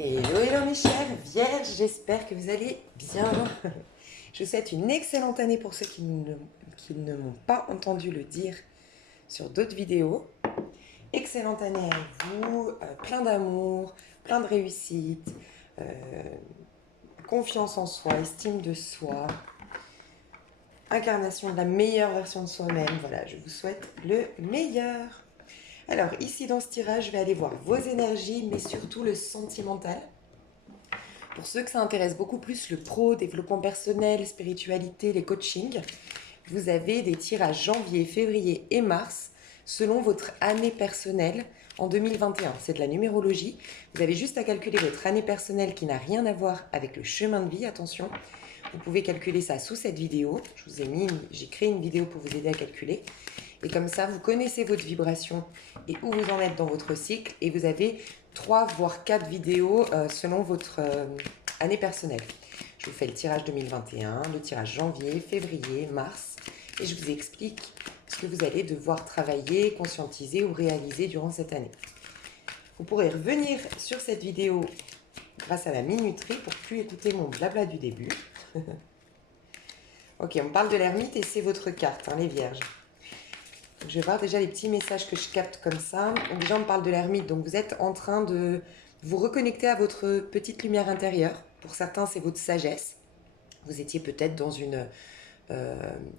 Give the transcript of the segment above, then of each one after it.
Hello, hello mes chers vierges, j'espère que vous allez bien. Je vous souhaite une excellente année pour ceux qui ne m'ont pas entendu le dire sur d'autres vidéos. Excellente année à vous, plein d'amour, plein de réussite, euh, confiance en soi, estime de soi, incarnation de la meilleure version de soi-même. Voilà, je vous souhaite le meilleur. Alors ici dans ce tirage, je vais aller voir vos énergies, mais surtout le sentimental. Pour ceux que ça intéresse beaucoup plus, le pro, développement personnel, spiritualité, les coachings, vous avez des tirages janvier, février et mars selon votre année personnelle en 2021. C'est de la numérologie. Vous avez juste à calculer votre année personnelle qui n'a rien à voir avec le chemin de vie, attention. Vous pouvez calculer ça sous cette vidéo. J'ai créé une vidéo pour vous aider à calculer. Et comme ça, vous connaissez votre vibration et où vous en êtes dans votre cycle. Et vous avez 3 voire 4 vidéos selon votre année personnelle. Je vous fais le tirage 2021, le tirage janvier, février, mars. Et je vous explique ce que vous allez devoir travailler, conscientiser ou réaliser durant cette année. Vous pourrez revenir sur cette vidéo grâce à la minuterie pour plus écouter mon blabla du début. Ok, on parle de l'ermite et c'est votre carte, hein, les vierges. Donc, je vais voir déjà les petits messages que je capte comme ça. Donc, déjà, on parle de l'ermite. Donc, vous êtes en train de vous reconnecter à votre petite lumière intérieure. Pour certains, c'est votre sagesse. Vous étiez peut-être dans une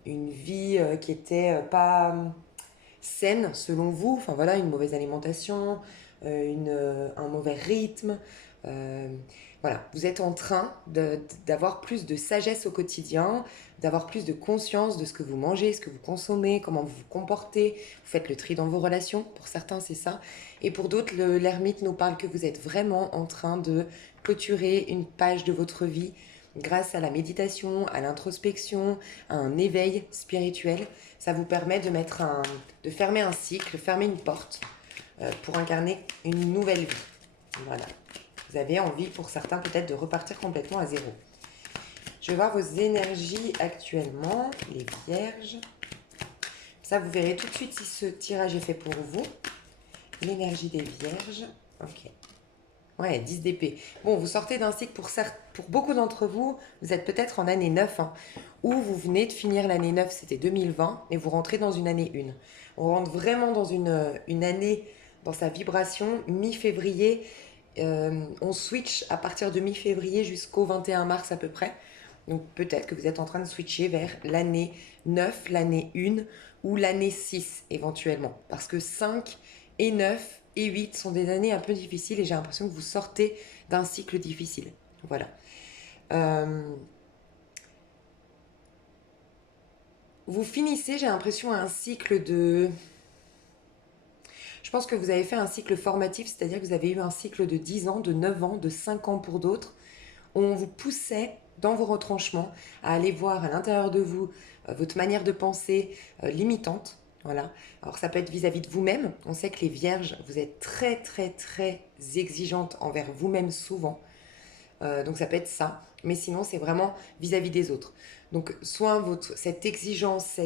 vie qui n'était pas saine selon vous. Enfin, voilà, une mauvaise alimentation, un mauvais rythme. Voilà, vous êtes en train d'avoir plus de sagesse au quotidien, d'avoir plus de conscience de ce que vous mangez, ce que vous consommez, comment vous vous comportez. Vous faites le tri dans vos relations, pour certains c'est ça. Et pour d'autres, l'ermite nous parle que vous êtes vraiment en train de clôturer une page de votre vie grâce à la méditation, à l'introspection, à un éveil spirituel. Ça vous permet de fermer un cycle, fermer une porte pour incarner une nouvelle vie. Voilà. Vous avez envie, pour certains, peut-être de repartir complètement à zéro. Je vais voir vos énergies actuellement, les vierges. Ça, vous verrez tout de suite si ce tirage est fait pour vous. L'énergie des vierges. Ok. Ouais, 10 d'épée. Bon, vous sortez d'un cycle, pour beaucoup d'entre vous, vous êtes peut-être en année 9, hein, ou vous venez de finir l'année 9, c'était 2020, et vous rentrez dans une année 1. On rentre vraiment dans une année, dans sa vibration, mi-février. On switch à partir de mi-février jusqu'au 21 mars à peu près. Donc peut-être que vous êtes en train de switcher vers l'année 9, l'année 1 ou l'année 6 éventuellement. Parce que 5 et 9 et 8 sont des années un peu difficiles et j'ai l'impression que vous sortez d'un cycle difficile. Voilà. Vous finissez, j'ai l'impression, un cycle de... Je pense que vous avez fait un cycle formatif, c'est-à-dire que vous avez eu un cycle de 10 ans, de 9 ans, de 5 ans pour d'autres, où on vous poussait dans vos retranchements à aller voir à l'intérieur de vous votre manière de penser limitante. Voilà. Alors ça peut être vis-à-vis de vous-même. On sait que les vierges, vous êtes très très très exigeantes envers vous-même souvent. Donc ça peut être ça. Mais sinon, c'est vraiment vis-à-vis des autres. Donc soit cette exigence,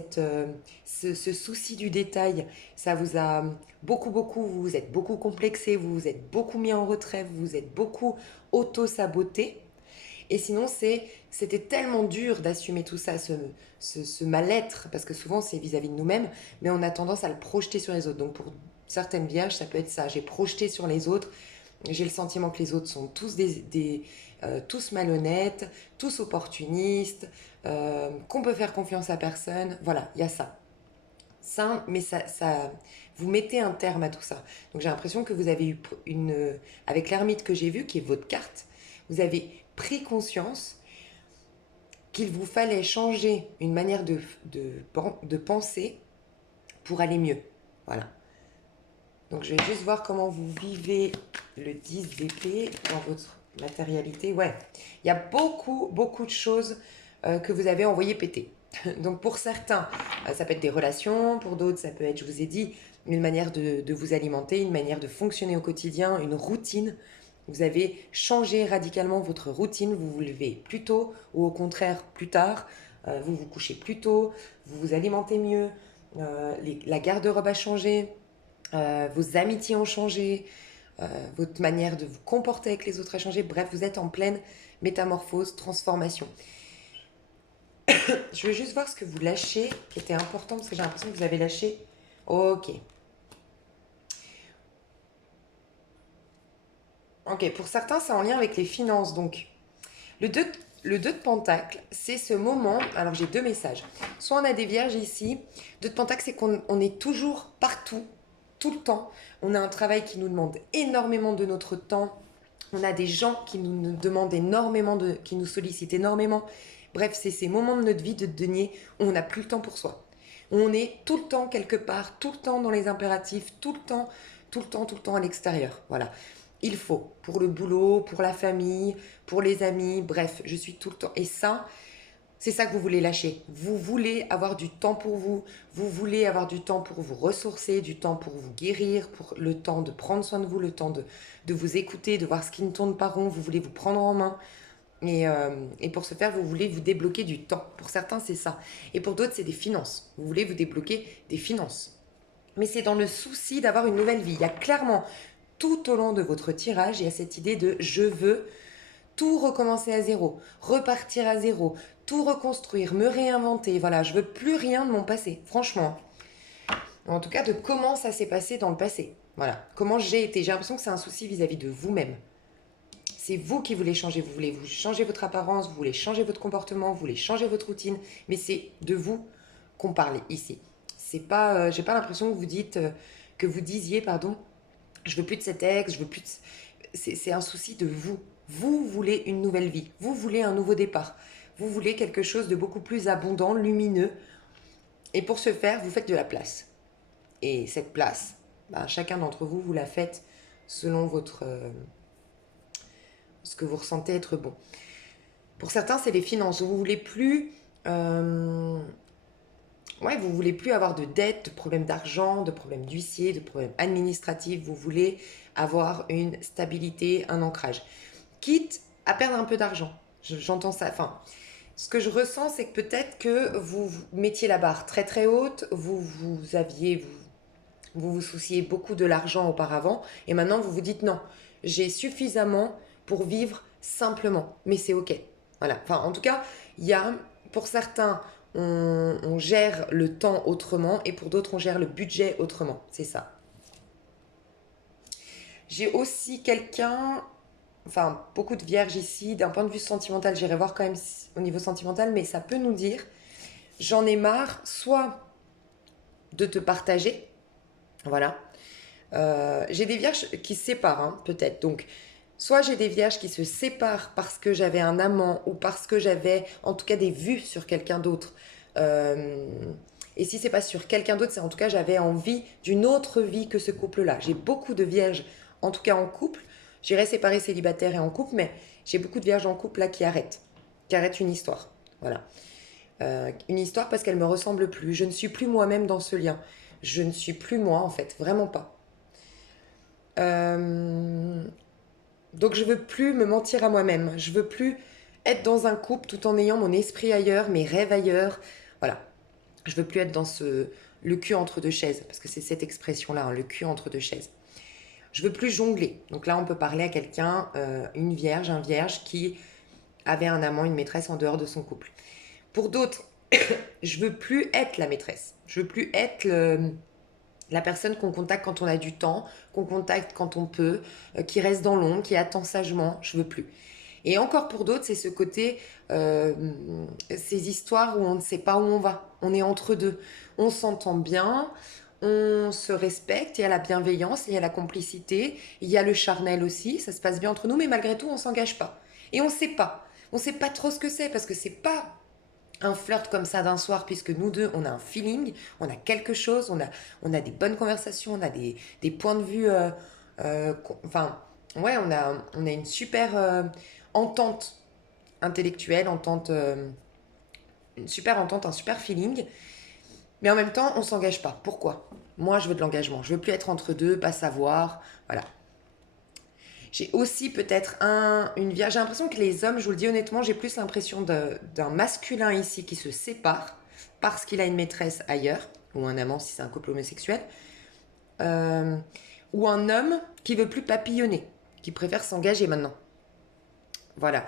ce souci du détail, ça vous a vous vous êtes beaucoup complexé, vous vous êtes beaucoup mis en retrait, vous vous êtes beaucoup auto-saboté. Et sinon, c'était tellement dur d'assumer tout ça, ce mal-être, parce que souvent c'est vis-à-vis de nous-mêmes, mais on a tendance à le projeter sur les autres. Donc pour certaines vierges, ça peut être ça. J'ai projeté sur les autres, j'ai le sentiment que les autres sont tous tous malhonnêtes, tous opportunistes, qu'on peut faire confiance à personne. Voilà, il y a ça. Mais vous mettez un terme à tout ça. Donc j'ai l'impression que vous avez eu avec l'ermite que j'ai vu, qui est votre carte, vous avez pris conscience qu'il vous fallait changer une manière de penser pour aller mieux. Voilà. Donc je vais juste voir comment vous vivez le 10 d'épée dans votre matérialité. Ouais, il y a beaucoup, beaucoup de choses que vous avez envoyé péter. Donc pour certains, ça peut être des relations, pour d'autres, ça peut être, je vous ai dit, une manière de vous alimenter, une manière de fonctionner au quotidien, une routine. Vous avez changé radicalement votre routine, vous vous levez plus tôt ou au contraire plus tard, vous vous couchez plus tôt, vous vous alimentez mieux, la garde-robe a changé, vos amitiés ont changé, votre manière de vous comporter avec les autres a changé. Bref, vous êtes en pleine métamorphose, transformation. Je veux juste voir ce que vous lâchez, qui était important, parce que j'ai l'impression que vous avez lâché. Ok. Ok, pour certains, c'est en lien avec les finances. Donc, le 2, le 2 de Pentacle, c'est ce moment. Alors, j'ai deux messages. Soit on a des vierges ici. 2 de Pentacle, c'est qu'on est toujours partout, tout le temps. On a un travail qui nous demande énormément de notre temps. On a des gens qui nous demandent énormément, qui nous sollicitent énormément. Bref, c'est ces moments de notre vie de denier où on n'a plus le temps pour soi. On est tout le temps quelque part, tout le temps dans les impératifs, tout le temps, tout le temps, tout le temps à l'extérieur. Voilà. Il faut, pour le boulot, pour la famille, pour les amis, bref, je suis tout le temps. Et ça, c'est ça que vous voulez lâcher. Vous voulez avoir du temps pour vous. Vous voulez avoir du temps pour vous ressourcer, du temps pour vous guérir, pour le temps de prendre soin de vous, le temps de vous écouter, de voir ce qui ne tourne pas rond. Vous voulez vous prendre en main. Et pour ce faire, vous voulez vous débloquer du temps. Pour certains, c'est ça. Et pour d'autres, c'est des finances. Vous voulez vous débloquer des finances. Mais c'est dans le souci d'avoir une nouvelle vie. Il y a clairement, tout au long de votre tirage, il y a cette idée de je veux tout recommencer à zéro, repartir à zéro, tout reconstruire, me réinventer. Voilà, je veux plus rien de mon passé, franchement. En tout cas, de comment ça s'est passé dans le passé. Voilà, comment j'ai été. J'ai l'impression que c'est un souci vis-à-vis de vous-même. C'est vous qui voulez changer. Vous voulez vous changer votre apparence, vous voulez changer votre comportement, vous voulez changer votre routine. Mais c'est de vous qu'on parle ici. C'est pas, j'ai pas l'impression que vous dites, que vous disiez, pardon, je veux plus de cet ex, je veux plus de... C'est un souci de vous. Vous voulez une nouvelle vie. Vous voulez un nouveau départ. Vous voulez quelque chose de beaucoup plus abondant, lumineux. Et pour ce faire, vous faites de la place. Et cette place, ben, chacun d'entre vous, vous la faites selon votre, ce que vous ressentez être bon. Pour certains, c'est les finances. Vous voulez plus... ouais, vous voulez plus avoir de dettes, de problèmes d'argent, de problèmes d'huissier, de problèmes administratifs. Vous voulez avoir une stabilité, un ancrage. Quitte à perdre un peu d'argent. J'entends ça. Enfin, ce que je ressens, c'est que peut-être que vous mettiez la barre très très haute, vous souciez beaucoup de l'argent auparavant, et maintenant vous vous dites non, j'ai suffisamment pour vivre simplement, mais c'est ok. Voilà. Enfin, en tout cas, il y a, pour certains, on gère le temps autrement, et pour d'autres, on gère le budget autrement. C'est ça. J'ai aussi quelqu'un, enfin beaucoup de vierges ici, d'un point de vue sentimental, j'irai voir quand même au niveau sentimental, mais ça peut nous dire, j'en ai marre, soit de te partager, voilà. J'ai des vierges qui se séparent, hein, peut-être. Donc, soit j'ai des vierges qui se séparent parce que j'avais un amant ou parce que j'avais, en tout cas, des vues sur quelqu'un d'autre. Euh, et si c'est pas sur quelqu'un d'autre, c'est en tout cas j'avais envie d'une autre vie que ce couple-là. J'ai beaucoup de vierges, en tout cas en couple. J'irai séparer célibataire et en couple, mais j'ai beaucoup de vierges en couple là qui arrêtent une histoire. Voilà. Une histoire parce qu'elle me ressemble plus. Je ne suis plus moi-même dans ce lien. Je ne suis plus moi en fait, vraiment pas. Euh, donc je veux plus me mentir à moi-même. Je veux plus être dans un couple tout en ayant mon esprit ailleurs, mes rêves ailleurs. Voilà. Je veux plus être dans le cul entre deux chaises parce que c'est cette expression-là, hein, le cul entre deux chaises. Je veux plus jongler. Donc là, on peut parler à quelqu'un, une vierge, un vierge qui avait un amant, une maîtresse en dehors de son couple. Pour d'autres, je veux plus être la maîtresse. Je veux plus être la personne qu'on contacte quand on a du temps, qu'on contacte quand on peut, qui reste dans l'ombre, qui attend sagement. Je veux plus. Et encore pour d'autres, c'est ce côté, euh, ces histoires où on ne sait pas où on va. On est entre deux. On s'entend bien, on se respecte, il y a la bienveillance, il y a la complicité, il y a le charnel aussi, ça se passe bien entre nous, mais malgré tout, on s'engage pas. Et on sait pas. On sait pas trop ce que c'est, parce que c'est pas un flirt comme ça d'un soir, puisque nous deux, on a un feeling, on a quelque chose, on a des bonnes conversations, on a des points de vue, enfin, ouais, on a une super entente intellectuelle, une super entente, un super feeling, mais en même temps, on s'engage pas. Pourquoi? Moi, je veux de l'engagement. Je veux plus être entre deux, pas savoir. Voilà. J'ai aussi peut-être une vierge. J'ai l'impression que les hommes, je vous le dis honnêtement, j'ai plus l'impression d'un masculin ici qui se sépare parce qu'il a une maîtresse ailleurs, ou un amant si c'est un couple homosexuel. Euh, ou un homme qui veut plus papillonner, qui préfère s'engager maintenant. Voilà.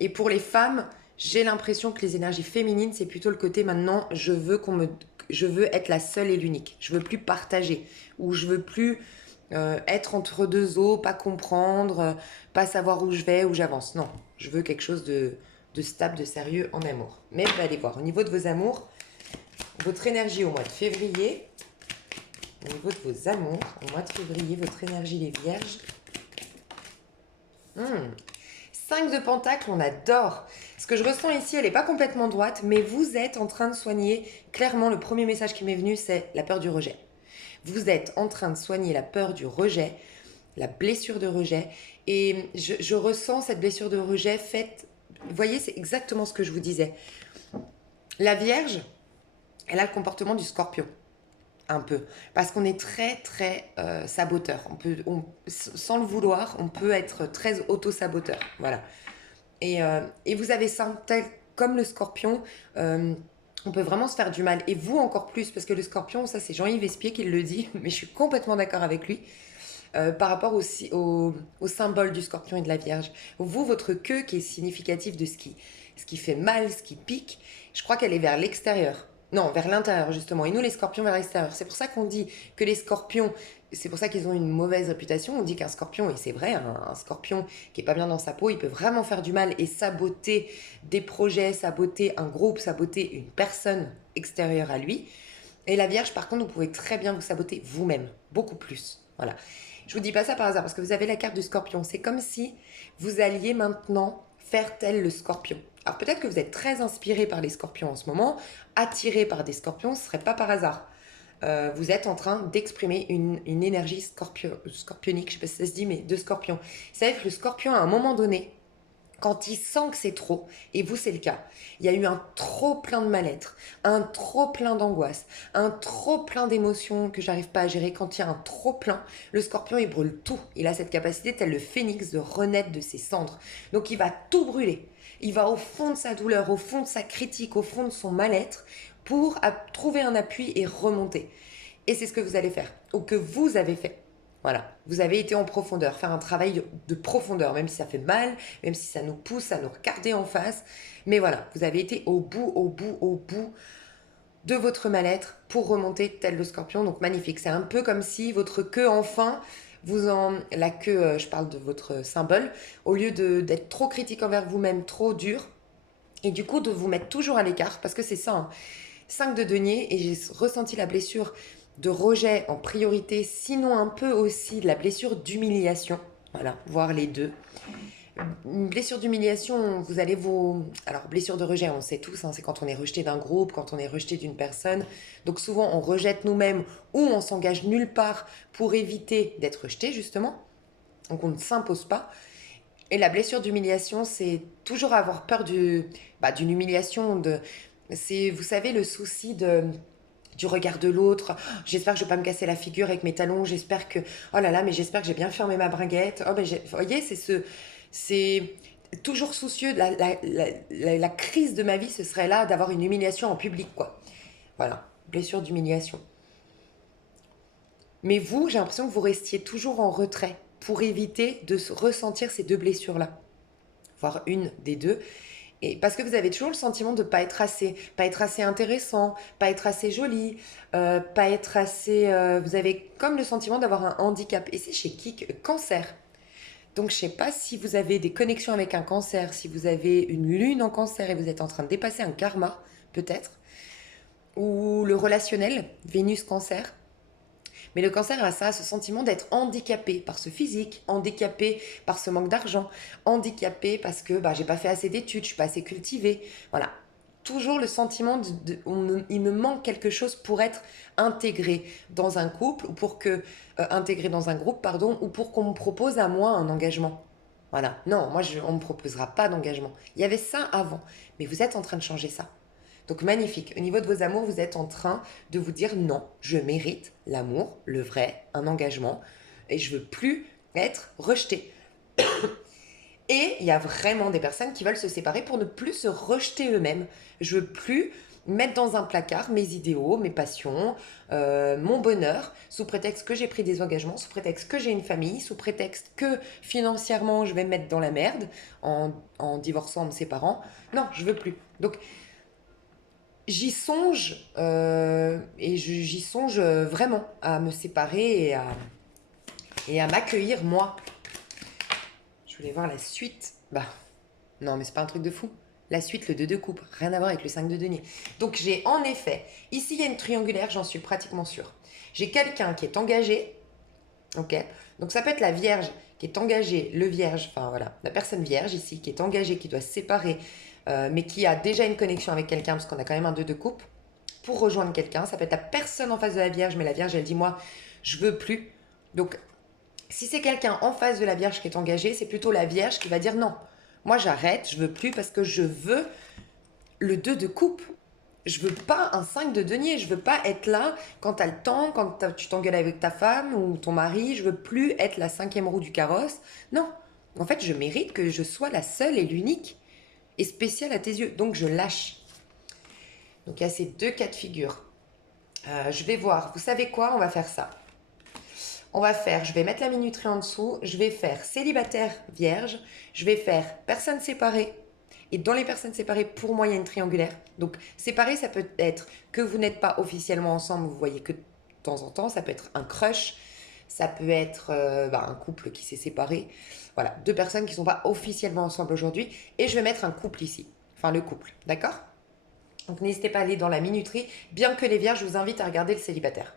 Et pour les femmes, j'ai l'impression que les énergies féminines, c'est plutôt le côté maintenant, je veux être la seule et l'unique. Je veux plus partager, ou je veux plus être entre deux eaux, pas comprendre, pas savoir où je vais, où j'avance. Non, je veux quelque chose de stable, de sérieux en amour. Mais vous allez voir, au niveau de vos amours, votre énergie au mois de février, au niveau de vos amours, au mois de février, votre énergie les vierges. 5 de pentacles, on adore. Ce que je ressens ici, elle n'est pas complètement droite, mais vous êtes en train de soigner. Clairement, le premier message qui m'est venu, c'est la peur du rejet. Vous êtes en train de soigner la peur du rejet, la blessure de rejet. Et je ressens cette blessure de rejet faite. Vous voyez, c'est exactement ce que je vous disais. La Vierge, elle a le comportement du Scorpion. Un peu. Parce qu'on est très, très saboteur. Sans le vouloir, on peut être très auto-saboteur. Voilà. Et vous avez ça, tel comme le Scorpion, on peut vraiment se faire du mal. Et vous encore plus, parce que le Scorpion, ça c'est Jean-Yves Espier qui le dit, mais je suis complètement d'accord avec lui. Par rapport aussi au symbole du Scorpion et de la Vierge. Vous, votre queue qui est significative de ce qui fait mal, ce qui pique, je crois qu'elle est vers l'extérieur. Non, vers l'intérieur justement. Et nous, les scorpions, vers l'extérieur. C'est pour ça qu'on dit que les scorpions, c'est pour ça qu'ils ont une mauvaise réputation. On dit qu'un scorpion, et c'est vrai, un scorpion qui est pas bien dans sa peau, il peut vraiment faire du mal et saboter des projets, saboter un groupe, saboter une personne extérieure à lui. Et la Vierge, par contre, vous pouvez très bien vous saboter vous-même, beaucoup plus. Voilà. Je vous dis pas ça par hasard parce que vous avez la carte du Scorpion. C'est comme si vous alliez maintenant faire tel le Scorpion. Alors peut-être que vous êtes très inspiré par les Scorpions en ce moment, attiré par des Scorpions, ce serait pas par hasard. Vous êtes en train d'exprimer une énergie scorpionique, je sais pas si ça se dit, mais de Scorpion. Vous savez que le Scorpion, à un moment donné, quand il sent que c'est trop, et vous c'est le cas, il y a eu un trop plein de mal-être, un trop plein d'angoisse, un trop plein d'émotions que j'arrive pas à gérer, quand il y a un trop plein, le Scorpion il brûle tout. Il a cette capacité tel le phénix de renaître de ses cendres. Donc il va tout brûler. Il va au fond de sa douleur, au fond de sa critique, au fond de son mal-être pour trouver un appui et remonter. Et c'est ce que vous allez faire, ou que vous avez fait. Voilà, vous avez été en profondeur, faire un travail de profondeur, même si ça fait mal, même si ça nous pousse à nous regarder en face. Mais voilà, vous avez été au bout de votre mal-être pour remonter tel le Scorpion. Donc magnifique, c'est un peu comme si votre queue enfin, la queue, je parle de votre symbole, au lieu d'être trop critique envers vous-même, trop dur, et du coup de vous mettre toujours à l'écart, parce que c'est ça, hein. 5 de denier, et j'ai ressenti la blessure de rejet en priorité, sinon un peu aussi de la blessure d'humiliation. Voilà, voir les deux. Une blessure d'humiliation, vous allez vous... Alors, blessure de rejet, on sait tous, hein, c'est quand on est rejeté d'un groupe, quand on est rejeté d'une personne. Donc souvent, on rejette nous-mêmes ou on s'engage nulle part pour éviter d'être rejeté, justement. Donc on ne s'impose pas. Et la blessure d'humiliation, c'est toujours avoir peur d'une humiliation. C'est, vous savez, le souci du regard de l'autre. Oh, j'espère que je ne vais pas me casser la figure avec mes talons. J'espère que... Oh là là, mais j'espère que j'ai bien fermé ma bringuette. Oh, vous voyez, c'est toujours soucieux. La crise de ma vie, ce serait là d'avoir une humiliation en public, quoi. Voilà, blessure d'humiliation. Mais vous, j'ai l'impression que vous restiez toujours en retrait pour éviter de ressentir ces deux blessures-là, voire une des deux. Et parce que vous avez toujours le sentiment de pas être assez intéressant, pas être assez joli, pas être assez... vous avez comme le sentiment d'avoir un handicap. Et c'est chez qui? Cancer. Donc je sais pas si vous avez des connexions avec un cancer, si vous avez une lune en cancer et vous êtes en train de dépasser un karma, peut-être, ou le relationnel, Vénus cancer. Mais le cancer a ça, ce sentiment d'être handicapé par ce physique, handicapé par ce manque d'argent, handicapé parce que j'ai pas fait assez d'études, je suis pas assez cultivée. Voilà. Toujours le sentiment il me manque quelque chose pour être intégré dans un couple ou intégré dans un groupe, pardon, ou pour qu'on me propose à moi un engagement. Voilà. Non, on me proposera pas d'engagement. Il y avait ça avant, mais vous êtes en train de changer ça. Donc magnifique. Au niveau de vos amours, vous êtes en train de vous dire non, je mérite l'amour, le vrai, un engagement, et je veux plus être rejetée. Et il y a vraiment des personnes qui veulent se séparer pour ne plus se rejeter eux-mêmes. Je veux plus mettre dans un placard mes idéaux, mes passions, mon bonheur, sous prétexte que j'ai pris des engagements, sous prétexte que j'ai une famille, sous prétexte que financièrement je vais me mettre dans la merde en divorçant de ses parents. Non, je veux plus. Donc j'y songe j'y songe vraiment à me séparer et à m'accueillir moi. Je voulais voir la suite. Bah non, mais c'est pas un truc de fou. La suite, le 2 de coupe, rien à voir avec le 5 de denier. Donc j'ai en effet, ici il y a une triangulaire, j'en suis pratiquement sûre. J'ai quelqu'un qui est engagé, ok. Donc ça peut être la vierge qui est engagée, le vierge, enfin voilà, la personne vierge ici qui est engagée, qui doit se séparer, mais qui a déjà une connexion avec quelqu'un, parce qu'on a quand même un 2 de coupe, pour rejoindre quelqu'un. Ça peut être la personne en face de la vierge, mais la vierge elle dit moi, je veux plus. Donc si c'est quelqu'un en face de la vierge qui est engagée, c'est plutôt la vierge qui va dire non. Moi, j'arrête, je veux plus parce que je veux le 2 de coupe. Je veux pas un 5 de denier. Je veux pas être là quand tu as le temps, quand tu t'engueules avec ta femme ou ton mari. Je veux plus être la 5e roue du carrosse. Non. En fait, je mérite que je sois la seule et l'unique et spéciale à tes yeux. Donc, je lâche. Donc, il y a ces deux cas de figure. Je vais voir. Vous savez quoi? On va faire ça. Je vais mettre la minuterie en dessous, je vais faire célibataire vierge, je vais faire personnes séparées. Et dans les personnes séparées, pour moi, il y a une triangulaire. Donc, séparé, ça peut être que vous n'êtes pas officiellement ensemble, vous voyez que de temps en temps, ça peut être un crush, ça peut être un couple qui s'est séparé. Voilà, deux personnes qui ne sont pas officiellement ensemble aujourd'hui. Et je vais mettre un couple ici, enfin le couple, d'accord? Donc, n'hésitez pas à aller dans la minuterie, bien que les vierges, je vous invite à regarder le célibataire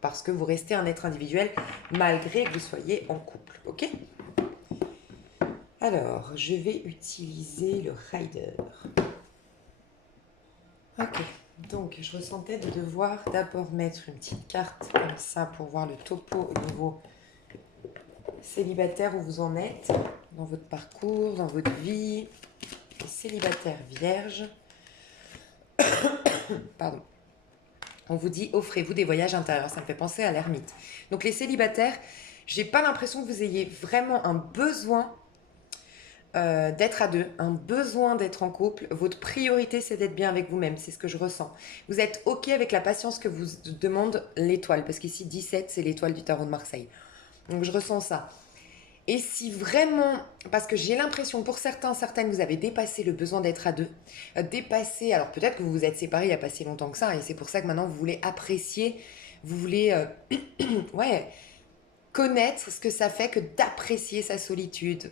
parce que vous restez un être individuel malgré que vous soyez en couple, ok? Alors, je vais utiliser le Rider. Ok, donc je ressentais de devoir d'abord mettre une petite carte comme ça pour voir le topo au niveau célibataire où vous en êtes, dans votre parcours, dans votre vie, célibataire vierge. Pardon. On vous dit, offrez-vous des voyages intérieurs. Ça me fait penser à l'ermite. Donc les célibataires, j'ai pas l'impression que vous ayez vraiment un besoin d'être à deux, un besoin d'être en couple. Votre priorité, c'est d'être bien avec vous-même. C'est ce que je ressens. Vous êtes OK avec la patience que vous demande l'étoile. Parce qu'ici, 17, c'est l'étoile du tarot de Marseille. Donc je ressens ça. Et si vraiment, parce que j'ai l'impression pour certains, certaines, vous avez dépassé le besoin d'être à deux, dépassé, alors peut-être que vous vous êtes séparés il n'y a pas si longtemps que ça, et c'est pour ça que maintenant vous voulez apprécier, vous voulez ouais, connaître ce que ça fait que d'apprécier sa solitude,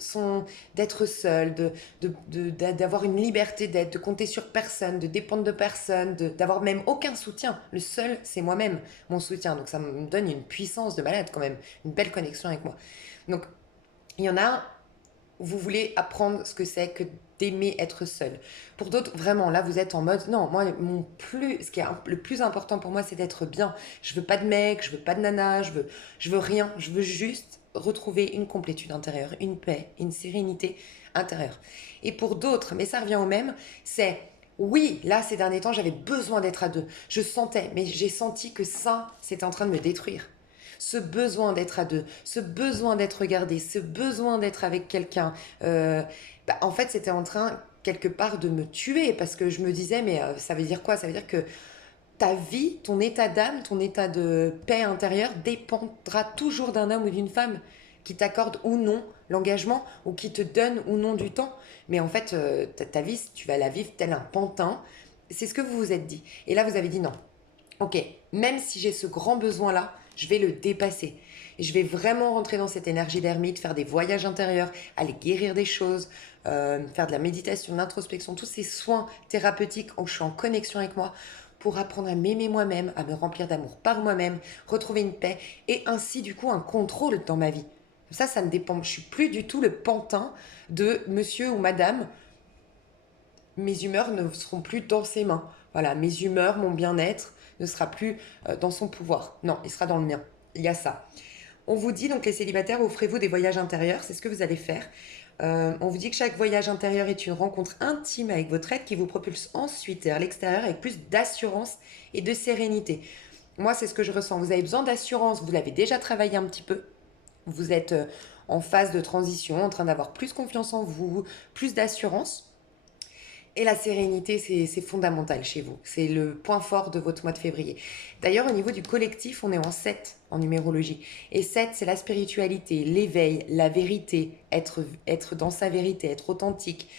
d'être seul, d'avoir une liberté d'être, de compter sur personne, de dépendre de personne, d'avoir même aucun soutien. Le seul, c'est moi-même, mon soutien. Donc ça me donne une puissance de malade quand même, une belle connexion avec moi. Donc il y en a, vous voulez apprendre ce que c'est que d'aimer être seul. Pour d'autres, vraiment, là, vous êtes en mode, non, moi, ce qui est le plus important pour moi, c'est d'être bien. Je veux pas de mec, je veux pas de nana, je veux rien. Je veux juste retrouver une complétude intérieure, une paix, une sérénité intérieure. Et pour d'autres, mais ça revient au même, c'est, oui, là, ces derniers temps, j'avais besoin d'être à deux. Je sentais, mais j'ai senti que ça, c'était en train de me détruire. Ce besoin d'être à deux, ce besoin d'être regardé, ce besoin d'être avec quelqu'un, en fait, c'était en train quelque part de me tuer parce que je me disais, mais ça veut dire quoi? Ça veut dire que ta vie, ton état d'âme, ton état de paix intérieure dépendra toujours d'un homme ou d'une femme qui t'accorde ou non l'engagement ou qui te donne ou non du temps. Mais en fait, ta vie, tu vas la vivre tel un pantin. C'est ce que vous vous êtes dit. Et là, vous avez dit non. Ok, même si j'ai ce grand besoin-là, je vais le dépasser. Et je vais vraiment rentrer dans cette énergie d'ermite, faire des voyages intérieurs, aller guérir des choses, faire de la méditation, de l'introspection, tous ces soins thérapeutiques où je suis en connexion avec moi pour apprendre à m'aimer moi-même, à me remplir d'amour par moi-même, retrouver une paix et ainsi du coup un contrôle dans ma vie. Ça ne dépend, je suis plus du tout le pantin de monsieur ou madame. Mes humeurs ne seront plus dans ses mains. Voilà, mes humeurs, mon bien-être ne sera plus dans son pouvoir. Non, il sera dans le mien. Il y a ça. On vous dit, donc les célibataires, offrez-vous des voyages intérieurs, c'est ce que vous allez faire. On vous dit que chaque voyage intérieur est une rencontre intime avec votre être qui vous propulse ensuite vers l'extérieur avec plus d'assurance et de sérénité. Moi, c'est ce que je ressens. Vous avez besoin d'assurance, vous l'avez déjà travaillé un petit peu. Vous êtes en phase de transition, en train d'avoir plus confiance en vous, plus d'assurance. Et la sérénité, c'est fondamental chez vous. C'est le point fort de votre mois de février. D'ailleurs, au niveau du collectif, on est en 7 en numérologie. Et 7, c'est la spiritualité, l'éveil, la vérité, être dans sa vérité, être authentique,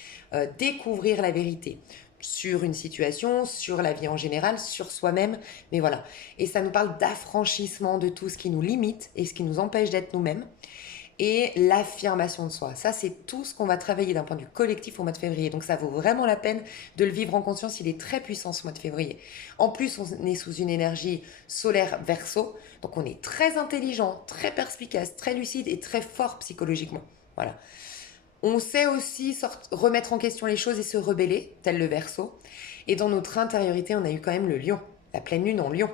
découvrir la vérité sur une situation, sur la vie en général, sur soi-même. Mais voilà. Et ça nous parle d'affranchissement de tout ce qui nous limite et ce qui nous empêche d'être nous-mêmes et l'affirmation de soi. Ça, c'est tout ce qu'on va travailler d'un point de vue collectif au mois de février. Donc ça vaut vraiment la peine de le vivre en conscience. Il est très puissant ce mois de février. En plus, on est sous une énergie solaire verso. Donc on est très intelligent, très perspicace, très lucide et très fort psychologiquement. Voilà. On sait aussi remettre en question les choses et se rebeller, tel le verso. Et dans notre intériorité, on a eu quand même le lion, la pleine lune en lion.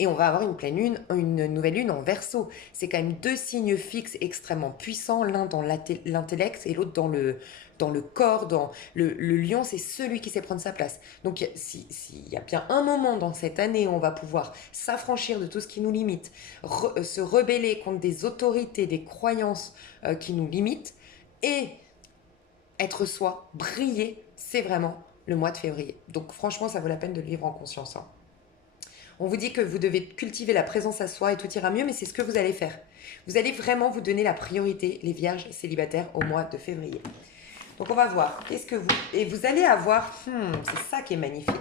Et on va avoir une pleine lune, une nouvelle lune en verso. C'est quand même deux signes fixes extrêmement puissants, l'un dans l'intellect et l'autre dans le corps. Le lion, c'est celui qui sait prendre sa place. Donc s'il y a bien un moment dans cette année où on va pouvoir s'affranchir de tout ce qui nous limite, se rebeller contre des autorités, des croyances qui nous limitent, et être soi, briller, c'est vraiment le mois de février. Donc franchement, ça vaut la peine de le vivre en conscience, hein. On vous dit que vous devez cultiver la présence à soi et tout ira mieux, mais c'est ce que vous allez faire. Vous allez vraiment vous donner la priorité, les vierges célibataires, au mois de février. Donc on va voir, qu'est-ce que vous... Et vous allez avoir... c'est ça qui est magnifique.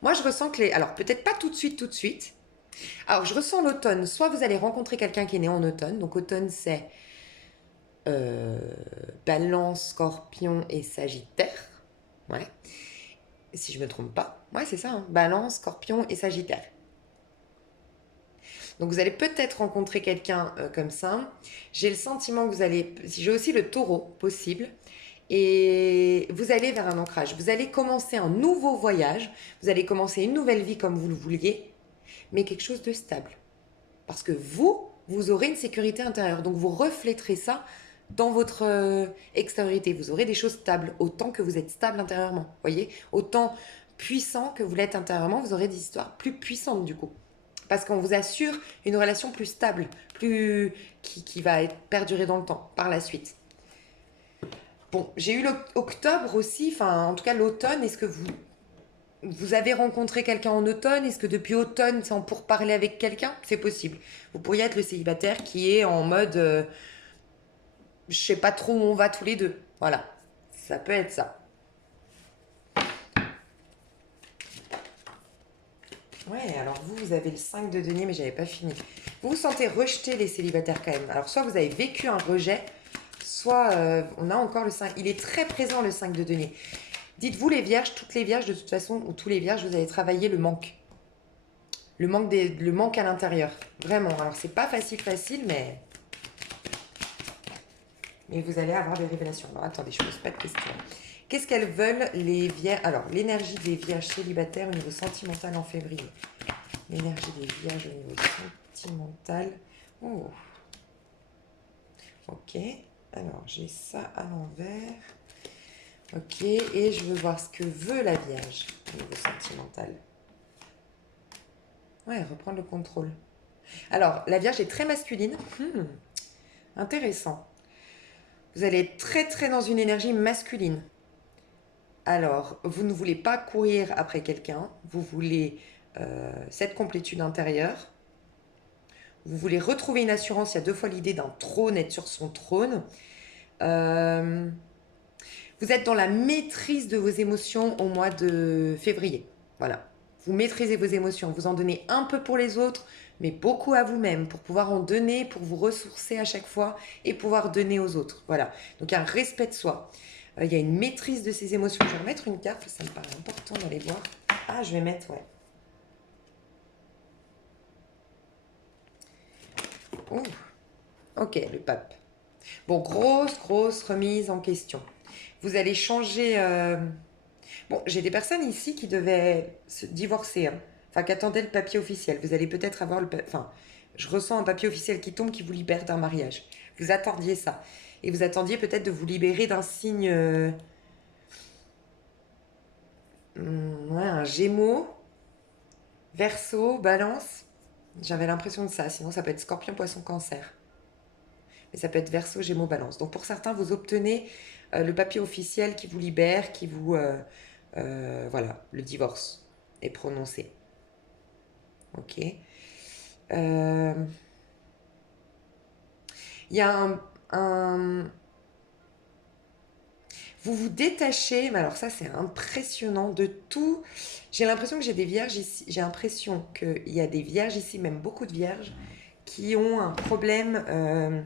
Moi, je ressens que les... Alors, peut-être pas tout de suite. Alors, je ressens l'automne. Soit vous allez rencontrer quelqu'un qui est né en automne. Donc, automne, c'est Balance, Scorpion et Sagittaire. Ouais. Si je me trompe pas. Ouais, c'est ça. Hein. Balance, Scorpion et Sagittaire. Donc vous allez peut-être rencontrer quelqu'un comme ça. J'ai le sentiment que vous allez... J'ai aussi le taureau possible. Et vous allez vers un ancrage. Vous allez commencer un nouveau voyage. Vous allez commencer une nouvelle vie comme vous le vouliez. Mais quelque chose de stable. Parce que vous aurez une sécurité intérieure. Donc vous refléterez ça dans votre extériorité. Vous aurez des choses stables. Autant que vous êtes stable intérieurement. Voyez, autant puissant que vous l'êtes intérieurement, vous aurez des histoires plus puissantes du coup. Parce qu'on vous assure une relation plus stable, qui va perdurer dans le temps, par la suite. Bon, j'ai eu l'octobre aussi, enfin en tout cas l'automne. Est-ce que vous avez rencontré quelqu'un en automne? Est-ce que depuis automne, c'est en pourparler avec quelqu'un? C'est possible. Vous pourriez être le célibataire qui est en mode je sais pas trop où on va tous les deux. Voilà, ça peut être ça. Ouais, alors vous avez le 5 de denier, mais j'avais pas fini. Vous vous sentez rejeté, les célibataires, quand même. Alors, soit vous avez vécu un rejet, soit on a encore le 5. Il est très présent, le 5 de denier. Dites-vous, les vierges, toutes les vierges, de toute façon, ou tous les vierges, vous allez travailler le manque. Le manque à l'intérieur. Vraiment. Alors, c'est pas facile, mais vous allez avoir des révélations. Alors, attendez, je pose pas de questions. Qu'est-ce qu'elles veulent, les vierges? Alors, l'énergie des vierges célibataires au niveau sentimental en février. L'énergie des vierges au niveau sentimental. Oh. Ok. Alors, j'ai ça à l'envers. Ok. Et je veux voir ce que veut la vierge au niveau sentimental. Ouais, reprendre le contrôle. Alors, la vierge est très masculine. Intéressant. Vous allez être très, très dans une énergie masculine. Alors, vous ne voulez pas courir après quelqu'un, vous voulez cette complétude intérieure, vous voulez retrouver une assurance. Il y a deux fois l'idée d'un trône, être sur son trône. Vous êtes dans la maîtrise de vos émotions au mois de février. Voilà, vous maîtrisez vos émotions, vous en donnez un peu pour les autres, mais beaucoup à vous-même, pour pouvoir en donner, pour vous ressourcer à chaque fois et pouvoir donner aux autres. Voilà, donc il y a un respect de soi. Il y a une maîtrise de ses émotions. Je vais remettre une carte, ça me paraît important d'aller voir. Ah, je vais mettre, ouais. Ouh. Ok, le pape. Bon, grosse remise en question. Vous allez changer... Bon, j'ai des personnes ici qui devaient se divorcer, hein. Enfin, qui attendaient le papier officiel. Vous allez peut-être avoir le... Enfin, je ressens un papier officiel qui tombe, qui vous libère d'un mariage. Vous attendiez ça. Et vous attendiez peut-être de vous libérer d'un signe... ouais, un Gémeaux, Verseau, Balance. J'avais l'impression de ça. Sinon, ça peut être Scorpion, Poisson, Cancer. Mais ça peut être Verseau, Gémeaux, Balance. Donc pour certains, vous obtenez le papier officiel qui vous libère, qui vous Voilà, le divorce est prononcé. Ok. Euh, Il y a vous vous détachez, mais alors ça c'est impressionnant de tout. J'ai l'impression que j'ai des vierges ici, j'ai l'impression qu'il y a des vierges ici, même beaucoup de vierges, qui ont un problème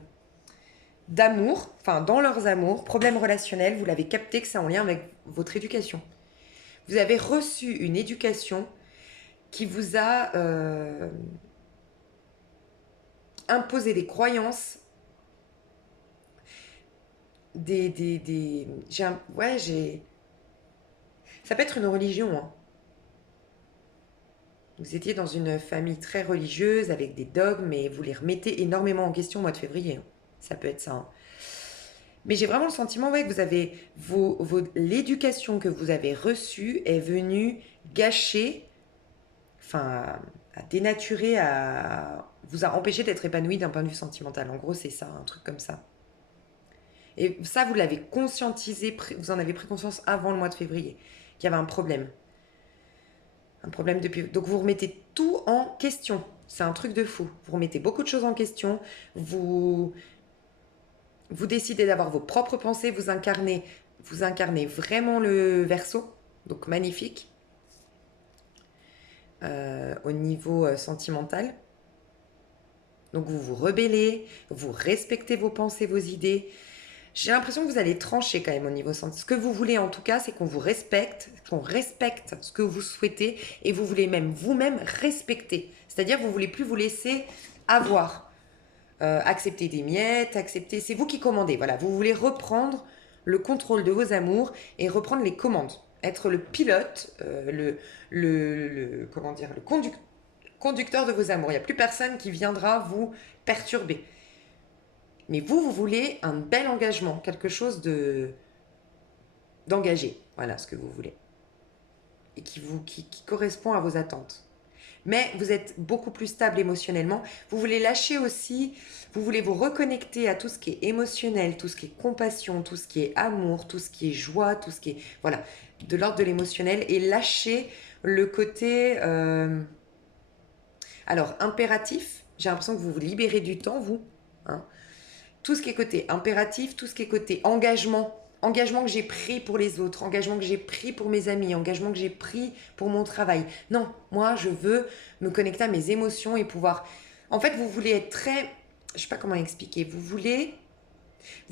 d'amour, enfin dans leurs amours, problème relationnel, vous l'avez capté que c'est en lien avec votre éducation. Vous avez reçu une éducation qui vous a imposé des croyances, ouais, ça peut être une religion, hein. Vous étiez dans une famille très religieuse avec des dogmes et vous les remettez énormément en question au mois de février, hein. Ça peut être ça, hein. Mais j'ai vraiment le sentiment, ouais, que vous avez l'éducation que vous avez reçue est venue gâcher, enfin, à dénaturer, vous a empêché d'être épanoui d'un point de vue sentimental. En gros, c'est ça, un truc comme ça. Et ça, vous l'avez conscientisé, vous en avez pris conscience avant le mois de février, qu'il y avait un problème. Un problème depuis. Donc vous remettez tout en question. C'est un truc de fou. Vous remettez beaucoup de choses en question. Vous, vous décidez d'avoir vos propres pensées. Vous incarnez vraiment le Verseau. Donc magnifique. Au niveau sentimental. Donc vous vous rebellez. Vous respectez vos pensées, vos idées. J'ai l'impression que vous allez trancher quand même au niveau sentimental. Ce que vous voulez en tout cas, c'est qu'on vous respecte, qu'on respecte ce que vous souhaitez et vous voulez même vous-même respecter. C'est-à-dire vous voulez plus vous laisser avoir, accepter des miettes, accepter. C'est vous qui commandez. Voilà, vous voulez reprendre le contrôle de vos amours et reprendre les commandes, être le pilote, comment dire, le conducteur de vos amours. Il n'y a plus personne qui viendra vous perturber. Mais vous voulez un bel engagement, quelque chose d'engagé. Voilà ce que vous voulez. Et qui correspond à vos attentes. Mais vous êtes beaucoup plus stable émotionnellement. Vous voulez lâcher aussi, vous voulez vous reconnecter à tout ce qui est émotionnel, tout ce qui est compassion, tout ce qui est amour, tout ce qui est joie, tout ce qui est, voilà, de l'ordre de l'émotionnel et lâcher le côté, alors, impératif. J'ai l'impression que vous vous libérez du temps, vous, hein. Tout ce qui est côté impératif, tout ce qui est côté engagement, engagement que j'ai pris pour les autres, engagement que j'ai pris pour mes amis, engagement que j'ai pris pour mon travail. Non, moi, je veux me connecter à mes émotions et pouvoir... En fait, vous voulez être très... Je sais pas comment expliquer. Vous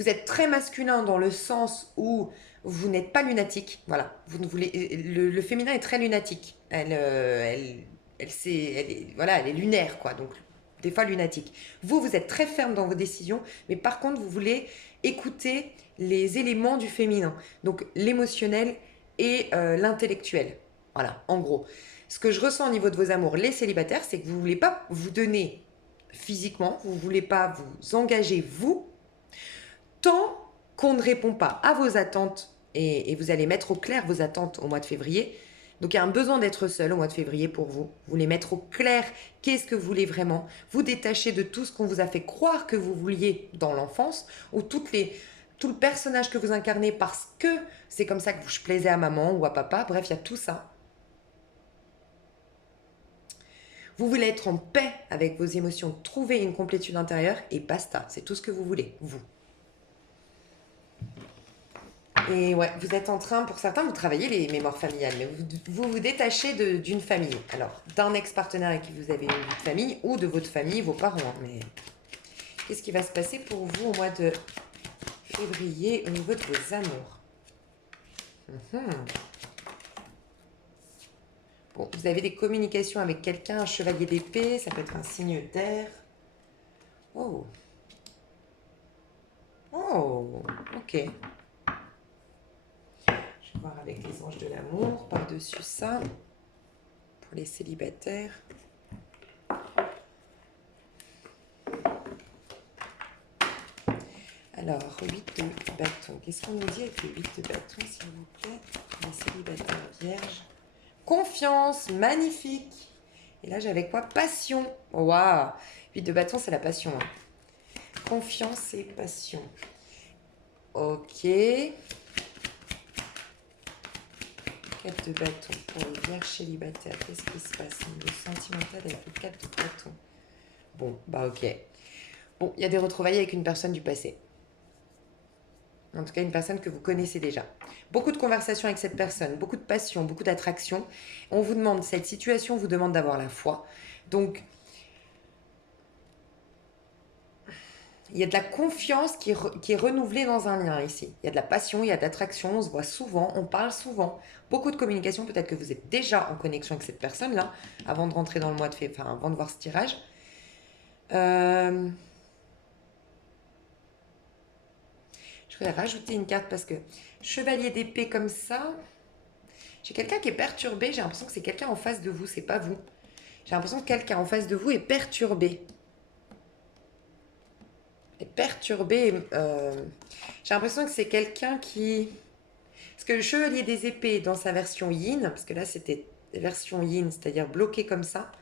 êtes très masculin dans le sens où vous n'êtes pas lunatique. Voilà. Vous ne voulez... le féminin est très lunatique. Voilà, elle est lunaire, quoi. Donc, des fois lunatique. Vous êtes très ferme dans vos décisions, mais par contre, vous voulez écouter les éléments du féminin, donc l'émotionnel et l'intellectuel. Voilà, en gros. Ce que je ressens au niveau de vos amours, les célibataires, c'est que vous ne voulez pas vous donner physiquement, vous ne voulez pas vous engager, vous, tant qu'on ne répond pas à vos attentes, et vous allez mettre au clair vos attentes au mois de février. Donc il y a un besoin d'être seul au mois de février pour vous. Vous voulez mettre au clair qu'est-ce que vous voulez vraiment. Vous détacher de tout ce qu'on vous a fait croire que vous vouliez dans l'enfance, ou tout le personnage que vous incarnez parce que c'est comme ça que je plaisais à maman ou à papa. Bref, il y a tout ça. Vous voulez être en paix avec vos émotions, trouver une complétude intérieure et basta. C'est tout ce que vous voulez, vous. Et ouais, vous êtes en train, pour certains, vous travaillez les mémoires familiales, mais vous détachez d'une famille. Alors, d'un ex-partenaire avec qui vous avez une vie de famille, ou de votre famille, vos parents, hein. Mais qu'est-ce qui va se passer pour vous au mois de février au niveau de vos amours? Bon, vous avez des communications avec quelqu'un, un chevalier d'épée, ça peut être un signe d'air. Oh. Oh, ok. Voir avec les anges de l'amour par-dessus ça pour les célibataires. Alors, 8 de bâton. Qu'est-ce qu'on nous dit avec le 8 de bâton, s'il vous plaît? Les célibataires vierges. Confiance, magnifique. Et là, j'avais quoi? Passion. Waouh! 8 de bâton, c'est la passion, hein. Confiance et passion. Ok. 4 de bâton pour les vierges célibataires. Qu'est-ce qui se passe au niveau sentimental avec le 4 de bâton? Bon, bah ok. Bon, il y a des retrouvailles avec une personne du passé. En tout cas, une personne que vous connaissez déjà. Beaucoup de conversations avec cette personne, beaucoup de passion, beaucoup d'attraction. On vous demande, cette situation vous demande d'avoir la foi. Donc, il y a de la confiance qui est renouvelée dans un lien ici. Il y a de la passion, il y a de l'attraction, on se voit souvent, on parle souvent. Beaucoup de communication, peut-être que vous êtes déjà en connexion avec cette personne-là, avant de rentrer dans le mois de février, enfin avant de voir ce tirage. Je vais rajouter une carte parce que chevalier d'épée comme ça, j'ai quelqu'un qui est perturbé, j'ai l'impression que c'est quelqu'un en face de vous, c'est pas vous. J'ai l'impression que quelqu'un en face de vous est perturbé. J'ai l'impression que c'est quelqu'un qui... Parce que le chevalier des épées dans sa version yin, parce que là c'était version yin, c'est-à-dire bloqué comme ça.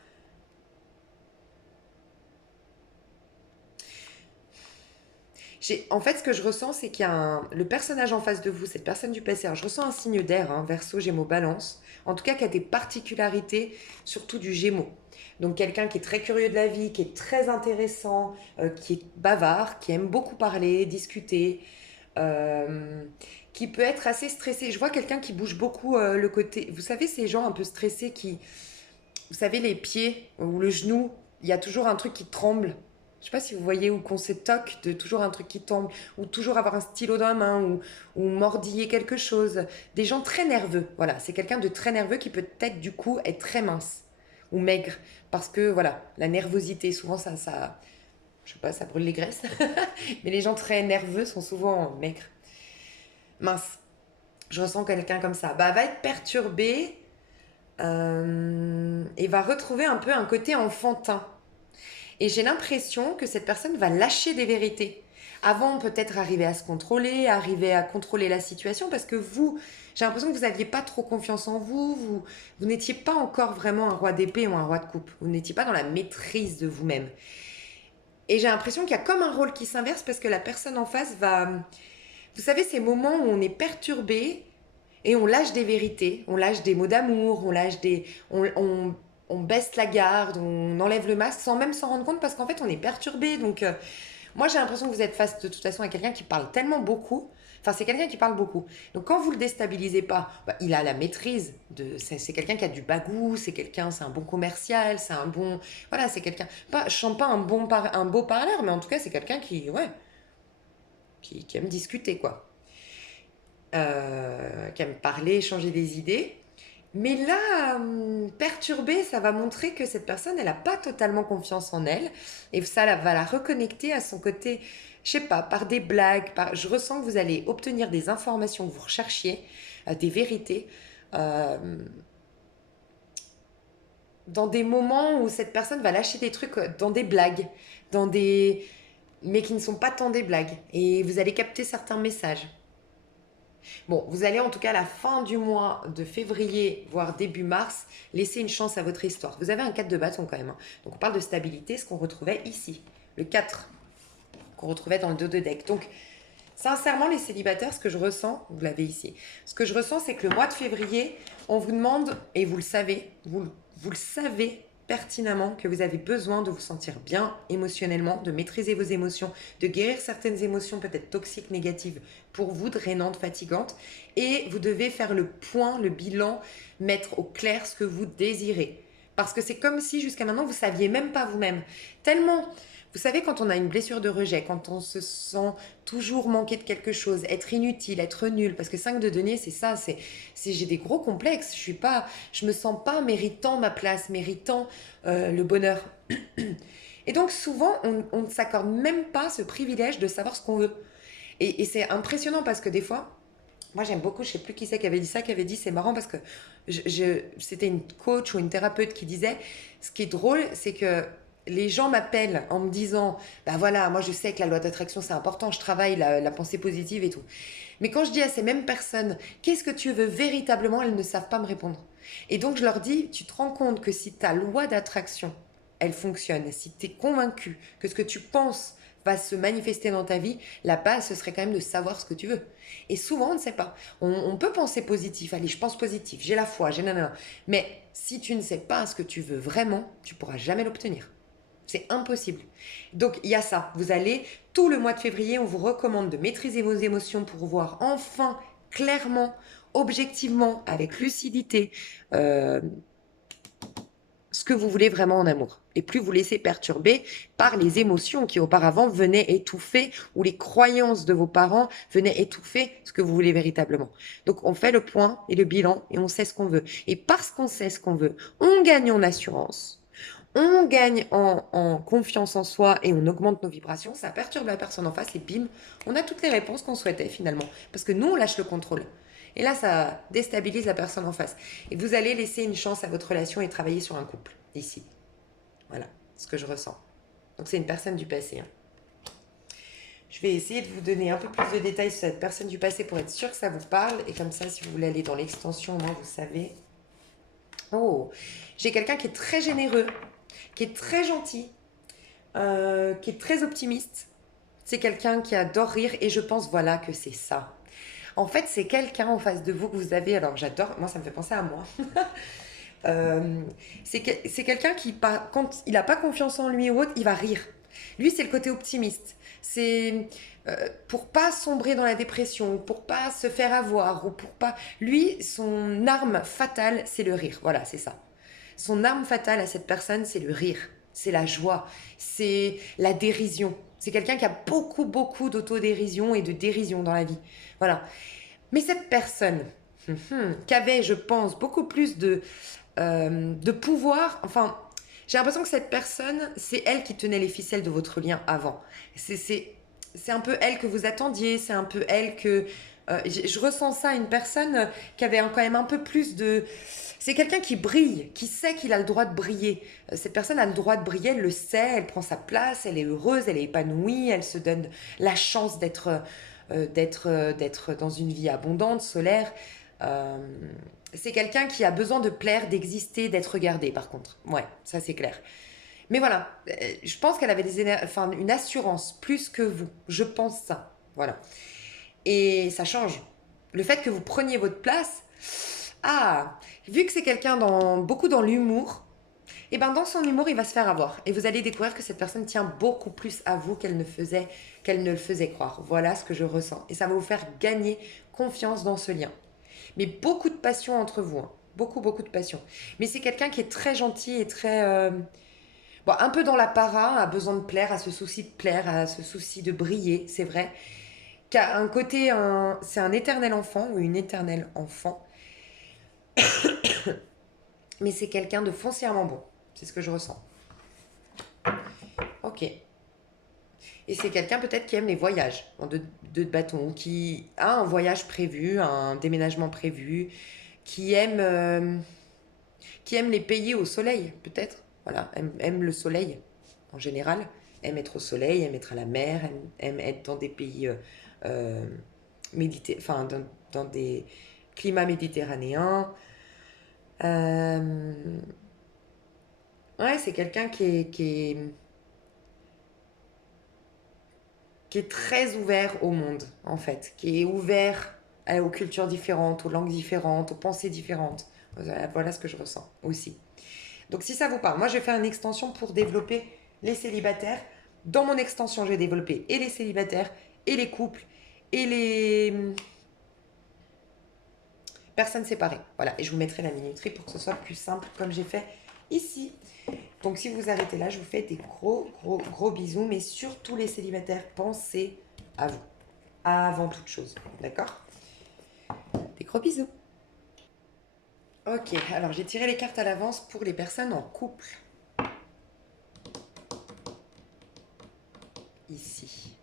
En fait, ce que je ressens, c'est qu'il y a le personnage en face de vous, cette personne du passé. Alors, je ressens un signe d'air, hein, Verseau, Gémeaux, Balance. En tout cas, qui a des particularités, surtout du Gémeaux. Donc, quelqu'un qui est très curieux de la vie, qui est très intéressant, qui est bavard, qui aime beaucoup parler, discuter, euh, qui peut être assez stressé. Je vois quelqu'un qui bouge beaucoup le côté. Vous savez, ces gens un peu stressés qui. Vous savez, les pieds ou le genou, il y a toujours un truc qui tremble. Je sais pas si vous voyez, ou qu'on se toque de toujours un truc qui tombe, ou toujours avoir un stylo dans la main, ou mordiller quelque chose. Des gens très nerveux, voilà. C'est quelqu'un de très nerveux qui peut-être du coup est très mince ou maigre. Parce que voilà, la nervosité, souvent je sais pas, ça brûle les graisses. Mais les gens très nerveux sont souvent maigres. Mince, je ressens quelqu'un comme ça. Bah, va être perturbé et va retrouver un peu un côté enfantin. Et j'ai l'impression que cette personne va lâcher des vérités. Avant, peut-être arriver à se contrôler, arriver à contrôler la situation, parce que vous, j'ai l'impression que vous n'aviez pas trop confiance en vous, vous n'étiez pas encore vraiment un roi d'épée ou un roi de coupe, vous n'étiez pas dans la maîtrise de vous-même. Et j'ai l'impression qu'il y a comme un rôle qui s'inverse parce que la personne en face va... Vous savez, ces moments où on est perturbé et on lâche des vérités, on lâche des mots d'amour, on lâche des... on baisse la garde, on enlève le masque sans même s'en rendre compte parce qu'en fait on est perturbé. Donc moi j'ai l'impression que vous êtes face de toute façon à quelqu'un qui parle tellement beaucoup. Enfin c'est quelqu'un qui parle beaucoup. Donc quand vous le déstabilisez pas, bah, il a la maîtrise de. C'est quelqu'un qui a du bagou, c'est un bon commercial, c'est un bon. Voilà, c'est quelqu'un. Pas, je chante pas un beau parleur, mais en tout cas c'est quelqu'un qui, ouais, qui aime discuter quoi. Qui aime parler, échanger des idées. Mais là, perturbée, ça va montrer que cette personne, elle n'a pas totalement confiance en elle. Et ça va la reconnecter à son côté, je sais pas, par des blagues. Je ressens que vous allez obtenir des informations que vous recherchiez, des vérités, euh, dans des moments où cette personne va lâcher des trucs dans des blagues, dans des... mais qui ne sont pas tant des blagues. Et vous allez capter certains messages. Bon, vous allez en tout cas à la fin du mois de février, voire début mars, laisser une chance à votre histoire. Vous avez un 4 de bâton quand même, hein. Donc on parle de stabilité, ce qu'on retrouvait ici. Le 4 qu'on retrouvait dans le dos de deck. Donc sincèrement les célibataires, ce que je ressens, vous l'avez ici, ce que je ressens c'est que le mois de février, on vous demande, et vous le savez, vous le savez pertinemment que vous avez besoin de vous sentir bien émotionnellement, de maîtriser vos émotions, de guérir certaines émotions peut-être toxiques, négatives pour vous, drainantes, fatigantes. Et vous devez faire le point, le bilan, mettre au clair ce que vous désirez. Parce que c'est comme si jusqu'à maintenant, vous ne saviez même pas vous-même. Tellement, vous savez, quand on a une blessure de rejet, quand on se sent toujours manquer de quelque chose, être inutile, être nul, parce que 5 de denier, c'est ça, j'ai des gros complexes, je me sens pas méritant ma place, méritant le bonheur. Et donc souvent, on ne s'accorde même pas ce privilège de savoir ce qu'on veut. Et c'est impressionnant parce que des fois, moi j'aime beaucoup, je sais plus qui c'est qui avait dit ça, qui avait dit c'est marrant parce que c'était une coach ou une thérapeute qui disait, ce qui est drôle, c'est que les gens m'appellent en me disant, bah voilà, moi je sais que la loi d'attraction c'est important, je travaille la pensée positive et tout. Mais quand je dis à ces mêmes personnes, qu'est-ce que tu veux véritablement, elles ne savent pas me répondre. Et donc je leur dis, tu te rends compte que si ta loi d'attraction, elle fonctionne, si tu es convaincu que ce que tu penses va se manifester dans ta vie, la base, ce serait quand même de savoir ce que tu veux. Et souvent, on ne sait pas. On peut penser positif. Allez, je pense positif, j'ai la foi, j'ai nanana. Mais si tu ne sais pas ce que tu veux vraiment, tu pourras jamais l'obtenir. C'est impossible. Donc, il y a ça. Vous allez, tout le mois de février, on vous recommande de maîtriser vos émotions pour voir enfin, clairement, objectivement, avec lucidité, euh, ce que vous voulez vraiment en amour. Et plus vous laissez perturber par les émotions qui auparavant venaient étouffer, ou les croyances de vos parents venaient étouffer ce que vous voulez véritablement. Donc on fait le point et le bilan et on sait ce qu'on veut. Et parce qu'on sait ce qu'on veut, on gagne en assurance, on gagne en confiance en soi et on augmente nos vibrations. Ça perturbe la personne en face et bim, on a toutes les réponses qu'on souhaitait finalement. Parce que nous, on lâche le contrôle. Et là, ça déstabilise la personne en face. Et vous allez laisser une chance à votre relation et travailler sur un couple, ici. Voilà ce que je ressens. Donc c'est une personne du passé. Hein. Je vais essayer de vous donner un peu plus de détails sur cette personne du passé pour être sûr que ça vous parle. Et comme ça, si vous voulez aller dans l'extension, moi, vous savez. Oh, j'ai quelqu'un qui est très généreux, qui est très gentil, qui est très optimiste. C'est quelqu'un qui adore rire et je pense, voilà, que c'est ça. En fait, c'est quelqu'un en face de vous que vous avez. Alors, j'adore, moi, ça me fait penser à moi. C'est quelqu'un qui, quand il n'a pas confiance en lui ou autre, il va rire. Lui, c'est le côté optimiste. C'est pour pas sombrer dans la dépression, pour pas se faire avoir, ou pour pas. Lui, son arme fatale, c'est le rire. Voilà, c'est ça. Son arme fatale à cette personne, c'est le rire, c'est la joie, c'est la dérision. C'est quelqu'un qui a beaucoup, beaucoup d'autodérision et de dérision dans la vie. Voilà. Mais cette personne, qui avait, je pense, beaucoup plus de pouvoir, enfin, j'ai l'impression que cette personne, c'est elle qui tenait les ficelles de votre lien avant. C'est un peu elle que vous attendiez, c'est un peu elle que... je ressens ça, une personne qui avait quand même un peu plus de... C'est quelqu'un qui brille, qui sait qu'il a le droit de briller. Cette personne a le droit de briller, elle le sait, elle prend sa place, elle est heureuse, elle est épanouie, elle se donne la chance d'être dans une vie abondante, solaire. Euh, c'est quelqu'un qui a besoin de plaire, d'exister, d'être regardé, par contre. Ouais, ça c'est clair. Mais voilà, je pense qu'elle avait enfin, une assurance plus que vous. Je pense ça. Voilà. Et ça change. Le fait que vous preniez votre place, ah, vu que c'est quelqu'un beaucoup dans l'humour, et ben dans son humour, il va se faire avoir. Et vous allez découvrir que cette personne tient beaucoup plus à vous qu'elle ne le faisait croire. Voilà ce que je ressens. Et ça va vous faire gagner confiance dans ce lien. Mais beaucoup de passion entre vous. Hein. Beaucoup, beaucoup de passion. Mais c'est quelqu'un qui est très gentil et très... bon, un peu dans l'apparat, a besoin de plaire, a ce souci de plaire, a ce souci de briller, c'est vrai. Qui a un côté... c'est un éternel enfant ou une éternelle enfant. Mais c'est quelqu'un de foncièrement bon. C'est ce que je ressens. Ok. Et c'est quelqu'un peut-être qui aime les voyages de bâton, qui a un voyage prévu, un déménagement prévu, qui aime les pays au soleil, peut-être. Voilà, aime le soleil en général, aime être au soleil, aime être à la mer, aime être dans des pays euh, enfin, dans des climats méditerranéens. Euh, ouais, c'est quelqu'un qui est très ouvert au monde, en fait, qui est ouvert aux cultures différentes, aux langues différentes, aux pensées différentes. Voilà ce que je ressens aussi. Donc si ça vous parle, moi je vais faire une extension pour développer les célibataires. Dans mon extension, je vais développer et les célibataires, et les couples, et les personnes séparées. Voilà, et je vous mettrai la minuterie pour que ce soit plus simple, comme j'ai fait ici. Donc si vous arrêtez là, je vous fais des gros, gros, gros bisous, mais surtout les célibataires, pensez à vous, avant toute chose. D'accord? Des gros bisous. Ok, alors j'ai tiré les cartes à l'avance pour les personnes en couple. Ici.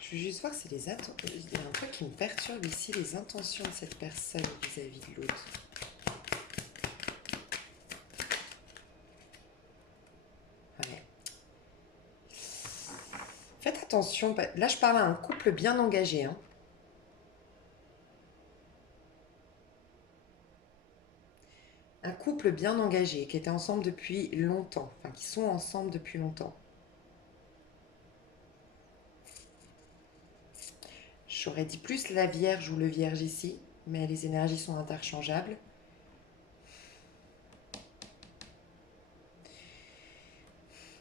Je veux juste voir si les intentions... Il y a un truc qui me perturbe ici, les intentions de cette personne vis-à-vis de l'autre. Ouais. Faites attention, là je parle à un couple bien engagé. Hein. couple bien engagé, qui était ensemble depuis longtemps, enfin qui sont ensemble depuis longtemps. J'aurais dit plus la Vierge ou le Vierge ici, mais les énergies sont interchangeables.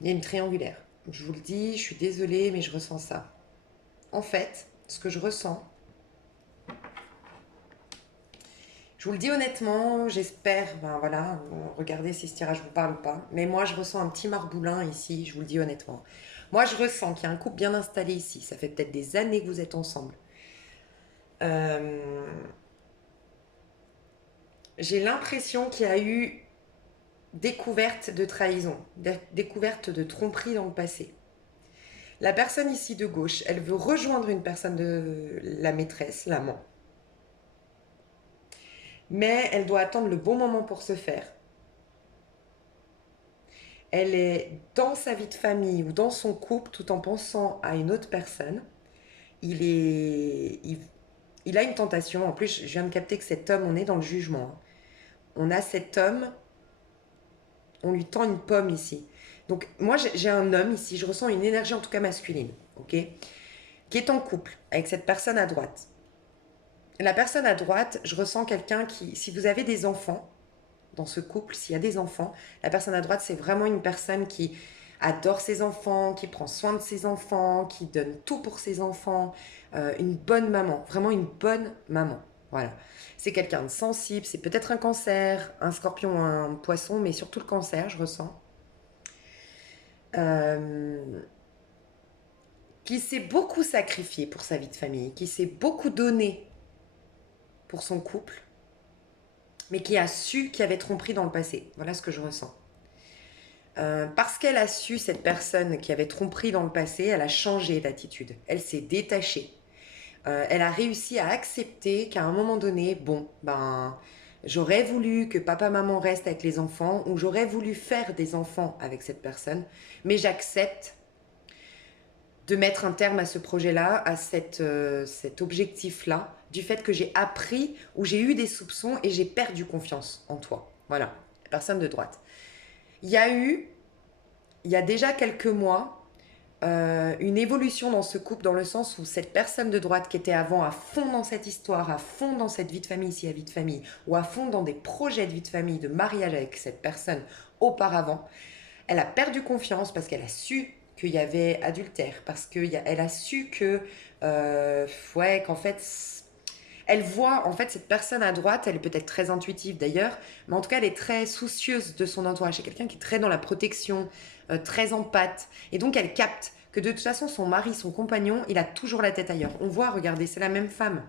Il y a une triangulaire. Je vous le dis, je suis désolée, mais je ressens ça. En fait, ce que je ressens, je vous le dis honnêtement, j'espère, ben voilà, regardez si ce tirage vous parle ou pas, mais moi je ressens un petit marboulin ici, je vous le dis honnêtement. Moi je ressens qu'il y a un couple bien installé ici, ça fait peut-être des années que vous êtes ensemble. Euh, j'ai l'impression qu'il y a eu découverte de trahison, découverte de tromperie dans le passé. La personne ici de gauche, elle veut rejoindre une personne de la maîtresse, l'amant. Mais elle doit attendre le bon moment pour se faire. Elle est dans sa vie de famille ou dans son couple tout en pensant à une autre personne. Il a une tentation. En plus, je viens de capter que cet homme, on est dans le jugement. On a cet homme, on lui tend une pomme ici. Donc moi, j'ai un homme ici, je ressens une énergie en tout cas masculine, ok, qui est en couple avec cette personne à droite. La personne à droite, je ressens quelqu'un qui, si vous avez des enfants dans ce couple, s'il y a des enfants, la personne à droite, c'est vraiment une personne qui adore ses enfants, qui prend soin de ses enfants, qui donne tout pour ses enfants, une bonne maman, vraiment une bonne maman. Voilà. C'est quelqu'un de sensible, c'est peut-être un cancer, un scorpion, un poisson, mais surtout le cancer, je ressens. Euh, qui s'est beaucoup sacrifié pour sa vie de famille, qui s'est beaucoup donné pour son couple, mais qui a su qu'il y avait tromperie dans le passé. Voilà ce que je ressens. Parce qu'elle a su, cette personne qui avait tromperie dans le passé, elle a changé d'attitude. Elle s'est détachée. Elle a réussi à accepter qu'à un moment donné, bon, ben, j'aurais voulu que papa-maman reste avec les enfants ou j'aurais voulu faire des enfants avec cette personne, mais j'accepte de mettre un terme à ce projet-là, à cet objectif-là, du fait que j'ai appris ou j'ai eu des soupçons et j'ai perdu confiance en toi. Voilà, personne de droite. Il y a eu, il y a déjà quelques mois, une évolution dans ce couple, dans le sens où cette personne de droite qui était avant à fond dans cette histoire, à fond dans cette vie de famille, s'il y a vie de famille, ou à fond dans des projets de vie de famille, de mariage avec cette personne auparavant, elle a perdu confiance parce qu'elle a su qu'il y avait adultère, parce qu'elle a su que, ouais, qu'en fait, elle voit, en fait, cette personne à droite, elle est peut-être très intuitive d'ailleurs, mais en tout cas, elle est très soucieuse de son entourage. C'est quelqu'un qui est très dans la protection, très empathe. Et donc, elle capte que de toute façon, son mari, son compagnon, il a toujours la tête ailleurs. On voit, regardez, c'est la même femme.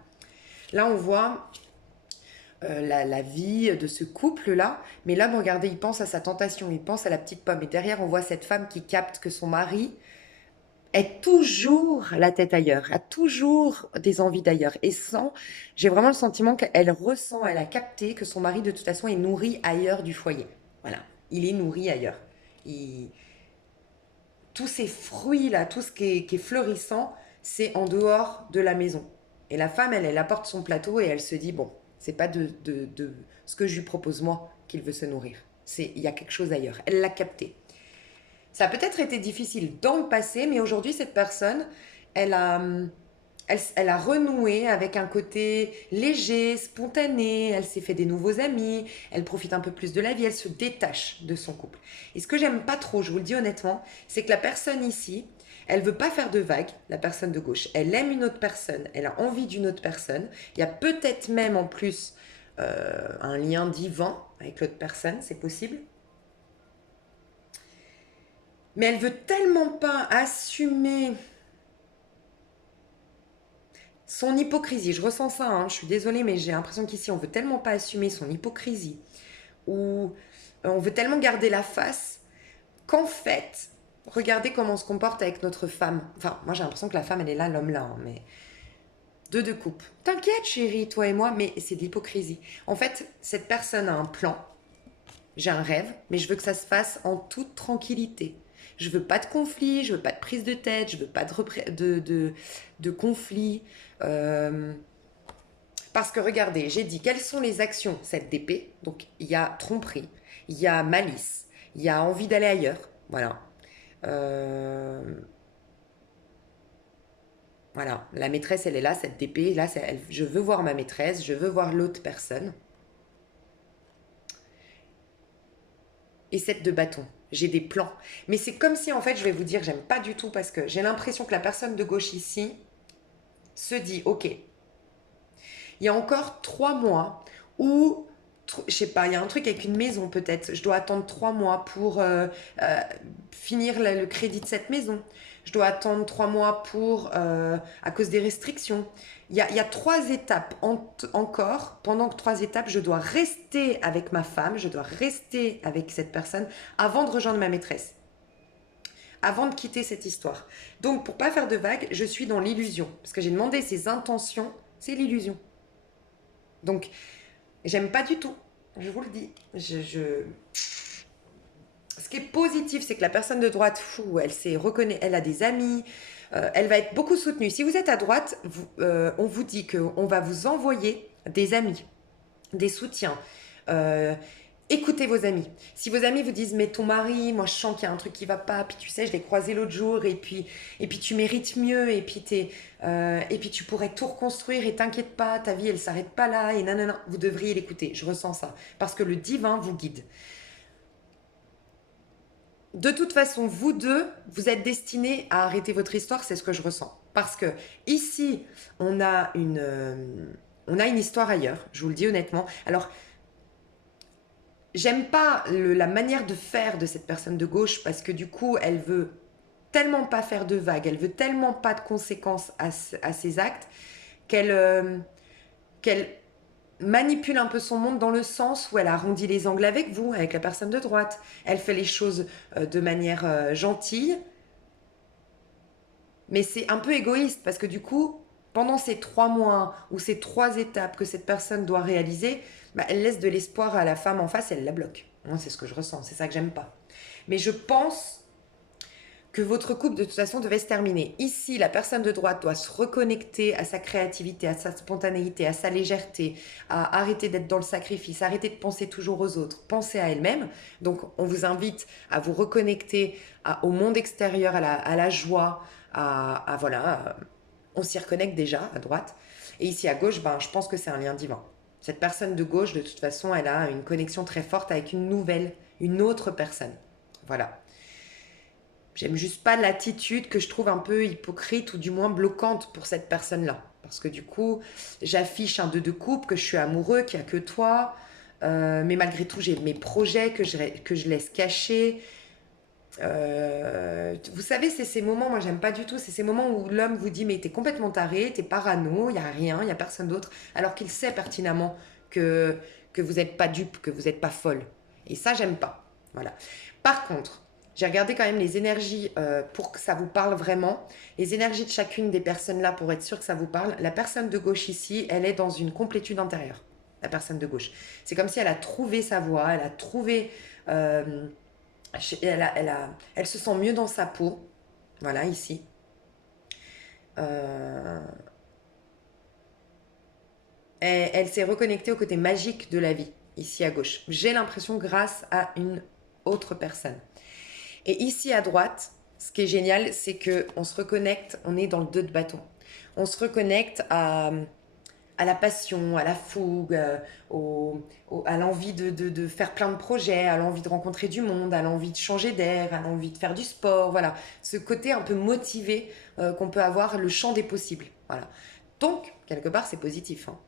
Là, on voit la vie de ce couple-là, mais l'homme, regardez, il pense à sa tentation, il pense à la petite pomme. Et derrière, on voit cette femme qui capte que son mari est toujours la tête ailleurs, a toujours des envies d'ailleurs. Et sans, j'ai vraiment le sentiment qu'elle ressent, elle a capté que son mari de toute façon est nourri ailleurs du foyer. Voilà, il est nourri ailleurs. Il- Tous ces fruits-là, tout ce qui est fleurissant, c'est en dehors de la maison. Et la femme, elle apporte son plateau et elle se dit, bon, c'est pas de ce que je lui propose moi qu'il veut se nourrir. Il y a quelque chose ailleurs. Elle l'a capté. Ça a peut-être été difficile dans le passé, mais aujourd'hui, cette personne, elle a, elle a renoué avec un côté léger, spontané, elle s'est fait des nouveaux amis, elle profite un peu plus de la vie, elle se détache de son couple. Et ce que j'aime pas trop, je vous le dis honnêtement, c'est que la personne ici, elle veut pas faire de vagues, la personne de gauche. Elle aime une autre personne, elle a envie d'une autre personne. Il y a peut-être même en plus un lien divin avec l'autre personne, c'est possible. Mais elle veut tellement pas assumer son hypocrisie. Je ressens ça, hein, je suis désolée, mais j'ai l'impression qu'ici, on veut tellement pas assumer son hypocrisie, ou on veut tellement garder la face, qu'en fait, regardez comment on se comporte avec notre femme. Enfin, moi j'ai l'impression que la femme, elle est là, l'homme là, hein, mais deux de coupe. T'inquiète, chérie, toi et moi, mais c'est de l'hypocrisie. En fait, cette personne a un plan, j'ai un rêve, mais je veux que ça se fasse en toute tranquillité. Je veux pas de conflit, je veux pas de prise de tête, je veux pas de conflit. Parce que regardez, j'ai dit quelles sont les actions, cette d'épée. Donc il y a tromperie, il y a malice, il y a envie d'aller ailleurs. Voilà. Euh, voilà, la maîtresse, elle est là, cette d'épée. Là, je veux voir ma maîtresse, je veux voir l'autre personne. Et cette de bâton. J'ai des plans. Mais c'est comme si, en fait, je vais vous dire, j'aime pas du tout parce que j'ai l'impression que la personne de gauche ici se dit, ok, il y a encore 3 mois où, je sais pas, il y a un truc avec une maison peut-être. Je dois attendre 3 mois pour finir le crédit de cette maison. Je dois attendre 3 mois à cause des restrictions. Il y a 3 étapes encore. Pendant que 3 étapes, je dois rester avec ma femme, je dois rester avec cette personne avant de rejoindre ma maîtresse, avant de quitter cette histoire. Donc, pour pas faire de vagues, je suis dans l'illusion. Parce que j'ai demandé ses intentions, c'est l'illusion. Donc, j'aime pas du tout. Je vous le dis. Ce qui est positif, c'est que la personne de droite, fou, elle s'est reconnaît, elle a des amis, elle va être beaucoup soutenue. Si vous êtes à droite, on vous dit qu'on va vous envoyer des amis, des soutiens. Euh, Écoutez vos amis. Si vos amis vous disent mais ton mari, moi je sens qu'il y a un truc qui va pas, puis tu sais je l'ai croisé l'autre jour et puis tu mérites mieux et puis tu pourrais tout reconstruire et t'inquiète pas, ta vie elle s'arrête pas là et nanana, vous devriez l'écouter. Je ressens ça parce que le divin vous guide. De toute façon, vous deux, vous êtes destinés à arrêter votre histoire, c'est ce que je ressens. Parce que ici, on a une histoire ailleurs, je vous le dis honnêtement. Alors, j'aime pas la manière de faire de cette personne de gauche parce que du coup, elle veut tellement pas faire de vagues, elle veut tellement pas de conséquences à ses actes qu'elle manipule un peu son monde dans le sens où elle arrondit les angles avec vous, avec la personne de droite. Elle fait les choses de manière gentille, mais c'est un peu égoïste parce que du coup, pendant ces 3 mois ou ces 3 étapes que cette personne doit réaliser, bah, elle laisse de l'espoir à la femme en face et elle la bloque. Moi, c'est ce que je ressens, c'est ça que j'aime pas. Mais je pense que votre couple de toute façon devait se terminer. Ici, la personne de droite doit se reconnecter à sa créativité, à sa spontanéité, à sa légèreté, à arrêter d'être dans le sacrifice, arrêter de penser toujours aux autres, penser à elle-même. Donc, on vous invite à vous reconnecter au monde extérieur, à la joie, voilà, on s'y reconnecte déjà à droite. Et ici à gauche, ben, je pense que c'est un lien divin. Cette personne de gauche, de toute façon, elle a une connexion très forte avec une autre personne. Voilà. J'aime juste pas l'attitude que je trouve un peu hypocrite ou du moins bloquante pour cette personne-là. Parce que du coup, j'affiche un 2 de couple, que je suis amoureux, qu'il n'y a que toi. Mais malgré tout, j'ai mes projets que je laisse cacher. Vous savez, c'est ces moments, moi j'aime pas du tout, c'est ces moments où l'homme vous dit mais t'es complètement taré, t'es parano, il n'y a rien, il n'y a personne d'autre, alors qu'il sait pertinemment que vous n'êtes pas dupe, que vous n'êtes pas folle. Et ça, j'aime pas. Voilà. Par contre, j'ai regardé quand même les énergies pour que ça vous parle vraiment. Les énergies de chacune des personnes là pour être sûr que ça vous parle. La personne de gauche ici, elle est dans une complétude intérieure. La personne de gauche. C'est comme si elle a trouvé sa voie, elle a trouvé... elle se sent mieux dans sa peau. Voilà, ici. Euh, elle s'est reconnectée au côté magique de la vie, ici à gauche. J'ai l'impression grâce à une autre personne. Et ici à droite, ce qui est génial, c'est qu'on se reconnecte, on est dans le 2 de bâton. On se reconnecte à la passion, à la fougue, à l'envie de faire plein de projets, à l'envie de rencontrer du monde, à l'envie de changer d'air, à l'envie de faire du sport, voilà. Ce côté un peu motivé qu'on peut avoir, le champ des possibles, voilà. Donc, quelque part, c'est positif, hein.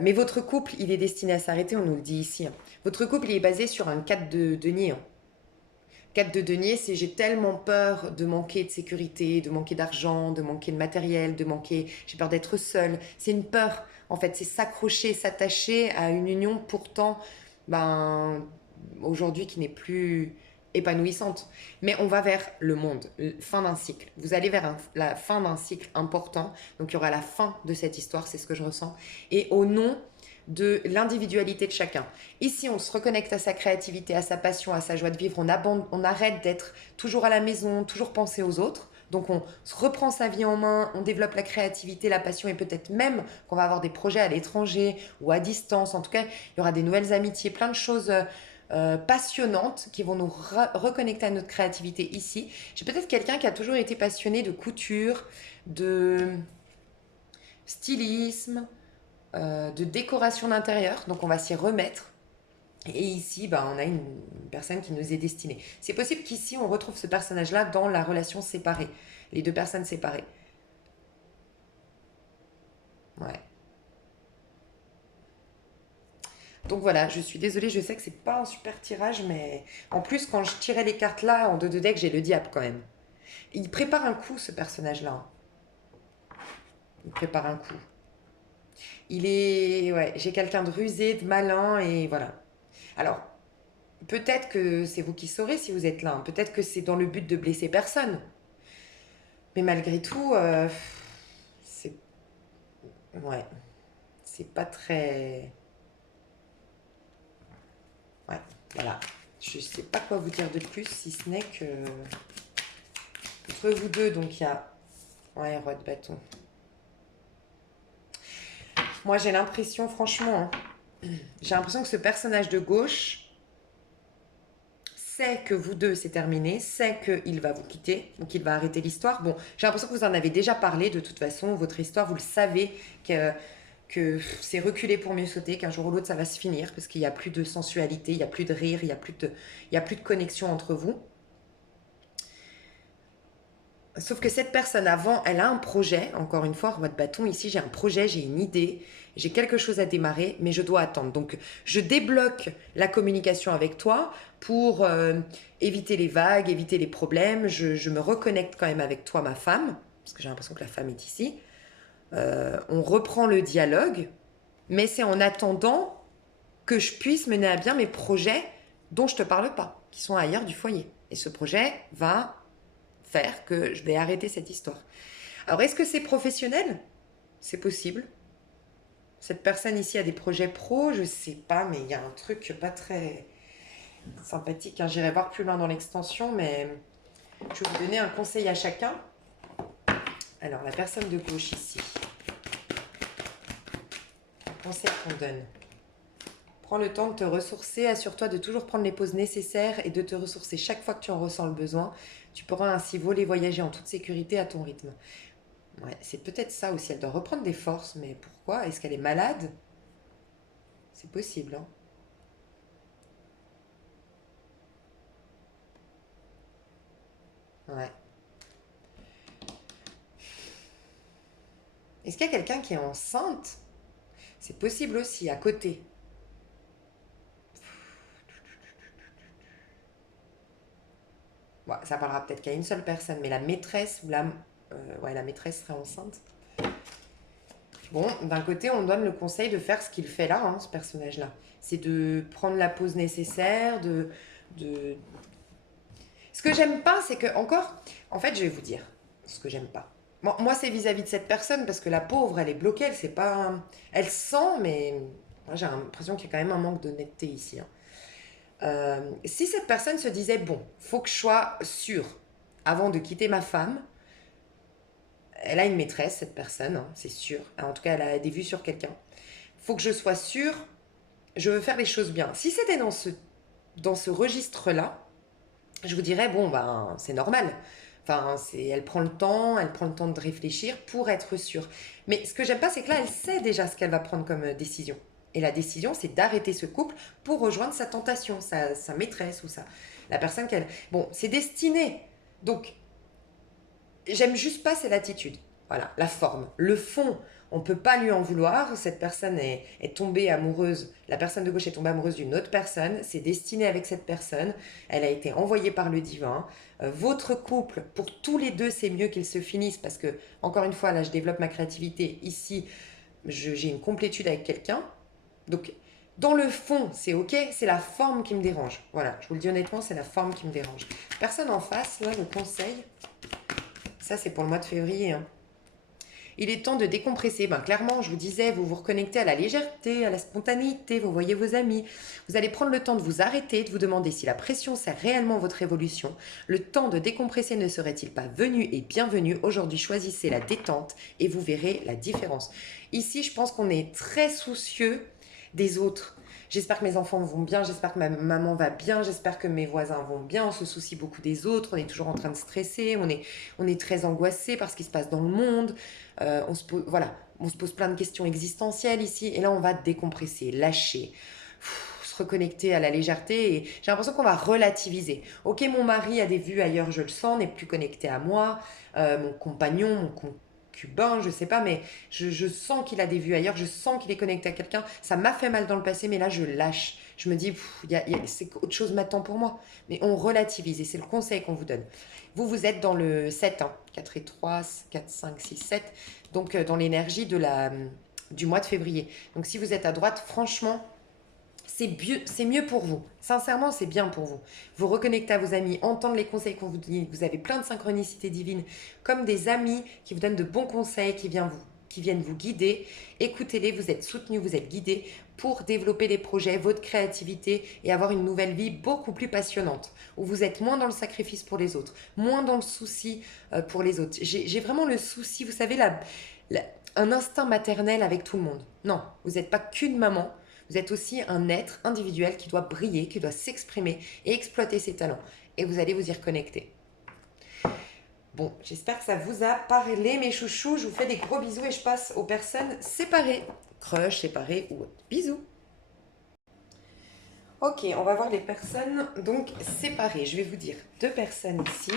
Mais votre couple, il est destiné à s'arrêter, on nous le dit ici, hein. Votre couple, il est basé sur un 4 de denier, hein. 4 de denier, c'est j'ai tellement peur de manquer de sécurité, de manquer d'argent, de manquer de matériel, j'ai peur d'être seule. C'est une peur, en fait, c'est s'accrocher, s'attacher à une union pourtant, ben, aujourd'hui qui n'est plus épanouissante. Mais on va vers le monde, fin d'un cycle. Vous allez vers la fin d'un cycle important, donc il y aura la fin de cette histoire, c'est ce que je ressens. Et au nom de l'individualité de chacun. Ici, on se reconnecte à sa créativité, à sa passion, à sa joie de vivre. On arrête d'être toujours à la maison, toujours penser aux autres. Donc on se reprend sa vie en main, on développe la créativité, la passion et peut-être même qu'on va avoir des projets à l'étranger ou à distance. En tout cas, il y aura des nouvelles amitiés, plein de choses passionnantes qui vont nous reconnecter à notre créativité ici. J'ai peut-être quelqu'un qui a toujours été passionné de couture, de stylisme, de décoration d'intérieur. Donc on va s'y remettre. Et ici, bah, on a une personne qui nous est destinée. C'est possible qu'ici, on retrouve ce personnage-là dans la relation séparée. Les deux personnes séparées. Ouais. Donc voilà, je suis désolée, je sais que c'est pas un super tirage, mais en plus, quand je tirais les cartes là, en 2 de deck, j'ai le diable quand même. Il prépare un coup, ce personnage-là, hein. Il prépare un coup. Il est... Ouais, j'ai quelqu'un de rusé, de malin, et voilà. Alors, peut-être que c'est vous qui saurez si vous êtes là, hein. Peut-être que c'est dans le but de blesser personne. Mais malgré tout, c'est... Ouais, c'est pas très... Ouais, voilà. Je sais pas quoi vous dire de plus, si ce n'est que... Entre vous deux, donc il y a... Ouais, roi de bâton. Moi, j'ai l'impression, franchement, hein, j'ai l'impression que ce personnage de gauche sait que vous deux, c'est terminé, sait qu'il va vous quitter, donc il va arrêter l'histoire. Bon, j'ai l'impression que vous en avez déjà parlé, de toute façon, votre histoire, vous le savez, que c'est reculer pour mieux sauter, qu'un jour ou l'autre, ça va se finir, parce qu'il n'y a plus de sensualité, il n'y a plus de rire, il y a plus de connexion entre vous. Sauf que cette personne avant, elle a un projet, encore une fois, roi de bâton, ici j'ai un projet, j'ai une idée, j'ai quelque chose à démarrer, mais je dois attendre. Donc je débloque la communication avec toi pour éviter les vagues, éviter les problèmes, je me reconnecte quand même avec toi, ma femme, parce que j'ai l'impression que la femme est ici. On reprend le dialogue, mais c'est en attendant que je puisse mener à bien mes projets dont je ne te parle pas, qui sont ailleurs du foyer. Et ce projet va faire que je vais arrêter cette histoire. Alors, est-ce que c'est professionnel? C'est possible. Cette personne ici a des projets pro, je sais pas, mais il y a un truc pas très sympathique, hein. J'irai voir plus loin dans l'extension, mais je vais vous donner un conseil à chacun. Alors, la personne de gauche ici, un conseil qu'on donne. Prends le temps de te ressourcer, assure-toi de toujours prendre les pauses nécessaires et de te ressourcer chaque fois que tu en ressens le besoin. Tu pourras ainsi voler, voyager en toute sécurité à ton rythme. Ouais, c'est peut-être ça aussi, elle doit reprendre des forces, mais pourquoi? Est-ce qu'elle est malade? C'est possible, hein. Ouais. Est-ce qu'il y a quelqu'un qui est enceinte? C'est possible aussi, à côté. Bon, ça parlera peut-être qu'à une seule personne, mais la maîtresse ou ouais, la maîtresse serait enceinte. Bon, d'un côté, on donne le conseil de faire ce qu'il fait là, hein, ce personnage-là. C'est de prendre la pause nécessaire, de... Ce que j'aime pas, c'est que, encore, en fait, je vais vous dire ce que j'aime pas. Bon, moi, c'est vis-à-vis de cette personne, parce que la pauvre, elle est bloquée, elle sait pas... Elle sent, mais moi, j'ai l'impression qu'il y a quand même un manque d'honnêteté ici, hein. Si cette personne se disait, bon, faut que je sois sûre, avant de quitter ma femme, elle a une maîtresse, cette personne, hein, c'est sûr. En tout cas, elle a des vues sur quelqu'un. Faut que je sois sûre, je veux faire les choses bien. Si c'était dans ce registre-là, je vous dirais, bon, ben, c'est normal. Enfin, elle elle prend le temps de réfléchir pour être sûre. Mais ce que j'aime pas, c'est que là, elle sait déjà ce qu'elle va prendre comme décision. Et la décision, c'est d'arrêter ce couple pour rejoindre sa tentation, sa maîtresse ou la personne qu'elle... Bon, c'est destiné. Donc, j'aime juste pas, c'est l'attitude. Voilà, la forme. Le fond, on ne peut pas lui en vouloir. Cette personne est tombée amoureuse, la personne de gauche est tombée amoureuse d'une autre personne, c'est destiné avec cette personne, elle a été envoyée par le divin. Votre couple, pour tous les deux, c'est mieux qu'il se finisse parce que, encore une fois, là, je développe ma créativité. Ici, j'ai une complétude avec quelqu'un. Donc, dans le fond, c'est ok, c'est la forme qui me dérange. Voilà, je vous le dis honnêtement, c'est la forme qui me dérange. Personne en face, là, le conseil, ça c'est pour le mois de février, hein. Il est temps de décompresser. Ben, clairement, je vous disais, vous vous reconnectez à la légèreté, à la spontanéité, vous voyez vos amis. Vous allez prendre le temps de vous arrêter, de vous demander si la pression sert réellement votre évolution. Le temps de décompresser ne serait-il pas venu et bienvenu? Aujourd'hui, choisissez la détente et vous verrez la différence. Ici, je pense qu'on est très soucieux des autres. J'espère que mes enfants vont bien, j'espère que ma maman va bien, j'espère que mes voisins vont bien. On se soucie beaucoup des autres, on est toujours en train de stresser, on est très angoissé par ce qui se passe dans le monde. Voilà, on se pose plein de questions existentielles ici. Et là, on va décompresser, lâcher, se reconnecter à la légèreté. Et j'ai l'impression qu'on va relativiser. Ok, mon mari a des vues ailleurs, je le sens, n'est plus connecté à moi. Mon compagnon, mon concubin, je sais pas, mais je sens qu'il a des vues ailleurs, je sens qu'il est connecté à quelqu'un. Ça m'a fait mal dans le passé, mais là, je lâche. Je me dis, c'est autre chose m'attend pour moi. Mais on relativise et c'est le conseil qu'on vous donne. Vous, vous êtes dans le 7, hein, 4 et 3, 4, 5, 6, 7. Donc, dans l'énergie du mois de février. Donc, si vous êtes à droite, franchement, c'est mieux pour vous. Sincèrement, c'est bien pour vous. Vous reconnectez à vos amis, entendre les conseils qu'on vous dit. Vous avez plein de synchronicités divines, comme des amis qui vous donnent de bons conseils, qui viennent vous guider. Écoutez-les, vous êtes soutenus, vous êtes guidés pour développer des projets, votre créativité et avoir une nouvelle vie beaucoup plus passionnante, où vous êtes moins dans le sacrifice pour les autres, moins dans le souci pour les autres. J'ai vraiment le souci, vous savez, un instinct maternel avec tout le monde. Non, vous n'êtes pas qu'une maman. Vous êtes aussi un être individuel qui doit briller, qui doit s'exprimer et exploiter ses talents. Et vous allez vous y reconnecter. Bon, j'espère que ça vous a parlé, mes chouchous. Je vous fais des gros bisous et je passe aux personnes séparées. Crush, séparées ou autre. Bisous. Ok, on va voir les personnes donc séparées. Je vais vous dire deux personnes ici.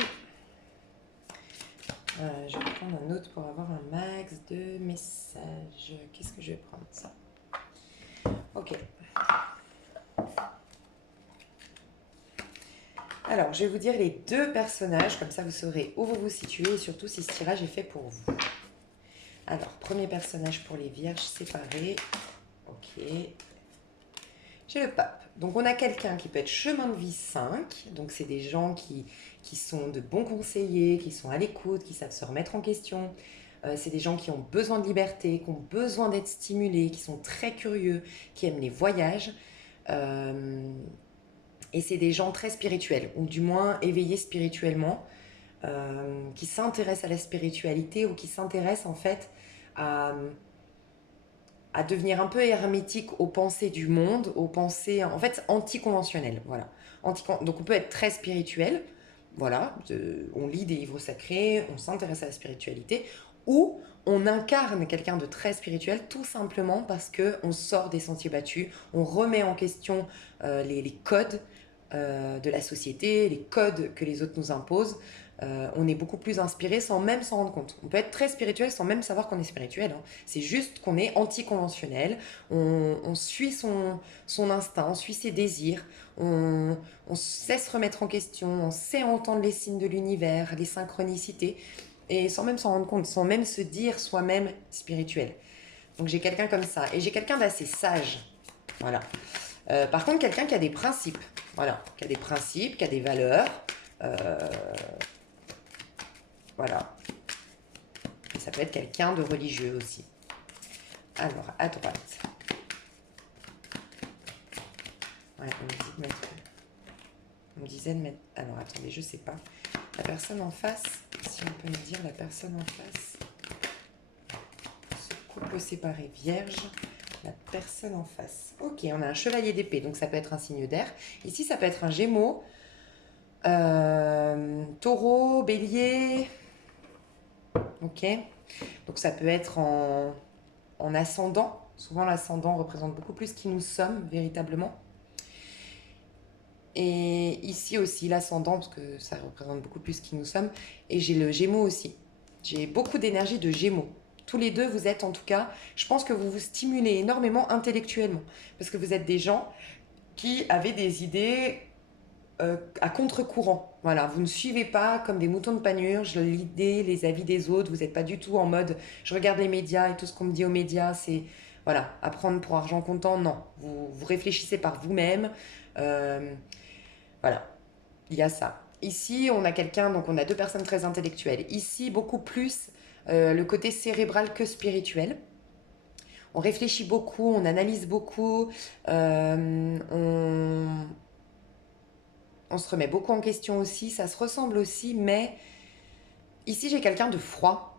Je vais prendre un autre pour avoir un max de messages. Qu'est-ce que je vais prendre ça? Ok. Alors, je vais vous dire les deux personnages, comme ça vous saurez où vous vous situez et surtout si ce tirage est fait pour vous. Alors, premier personnage pour les vierges séparées. Ok. J'ai le pape. Donc, on a quelqu'un qui peut être chemin de vie 5. Donc, c'est des gens qui sont de bons conseillers, qui sont à l'écoute, qui savent se remettre en question. C'est des gens qui ont besoin de liberté, qui ont besoin d'être stimulés, qui sont très curieux, qui aiment les voyages. Et c'est des gens très spirituels, ou du moins éveillés spirituellement, qui s'intéressent à la spiritualité ou qui s'intéressent en fait à devenir un peu hermétique aux pensées du monde, aux pensées en fait anticonventionnelles. Voilà. Donc on peut être très spirituel, voilà, on lit des livres sacrés, on s'intéresse à la spiritualité, ou on incarne quelqu'un de très spirituel tout simplement parce qu'on sort des sentiers battus, on remet en question les codes de la société, les codes que les autres nous imposent. On est beaucoup plus inspiré sans même s'en rendre compte. On peut être très spirituel sans même savoir qu'on est spirituel, hein. C'est juste qu'on est anticonventionnel, on suit son instinct, on suit ses désirs, on sait se remettre en question, on sait entendre les signes de l'univers, les synchronicités, et sans même s'en rendre compte, sans même se dire soi-même spirituel. Donc j'ai quelqu'un comme ça, et j'ai quelqu'un d'assez sage. Voilà. Par contre, quelqu'un qui a des principes. Voilà, qui a des principes, qui a des valeurs. Voilà. Et ça peut être quelqu'un de religieux aussi. Alors, à droite. Ouais, on me disait de mettre... Alors, attendez, je sais pas. La personne en face, si on peut me dire la personne en face. Ce couple séparé vierge. La personne en face. Ok, on a un chevalier d'épée, donc ça peut être un signe d'air. Ici, ça peut être un gémeaux, taureau, bélier. Ok, donc ça peut être en ascendant. Souvent, l'ascendant représente beaucoup plus qui nous sommes véritablement. Et ici aussi, l'ascendant, parce que ça représente beaucoup plus qui nous sommes. Et j'ai le gémeaux aussi. J'ai beaucoup d'énergie de gémeaux. Tous les deux, vous êtes en tout cas, je pense que vous vous stimulez énormément intellectuellement. Parce que vous êtes des gens qui avaient des idées à contre-courant. Voilà, vous ne suivez pas comme des moutons de panurge l'idée, les avis des autres. Vous n'êtes pas du tout en mode je regarde les médias et tout ce qu'on me dit aux médias, c'est voilà, apprendre pour argent comptant. Non, vous réfléchissez par vous-même. Voilà, il y a ça. Ici, on a quelqu'un, donc on a deux personnes très intellectuelles. Ici, beaucoup plus le côté cérébral que spirituel. On réfléchit beaucoup, on analyse beaucoup, on se remet beaucoup en question aussi, ça se ressemble aussi, mais ici j'ai quelqu'un de froid,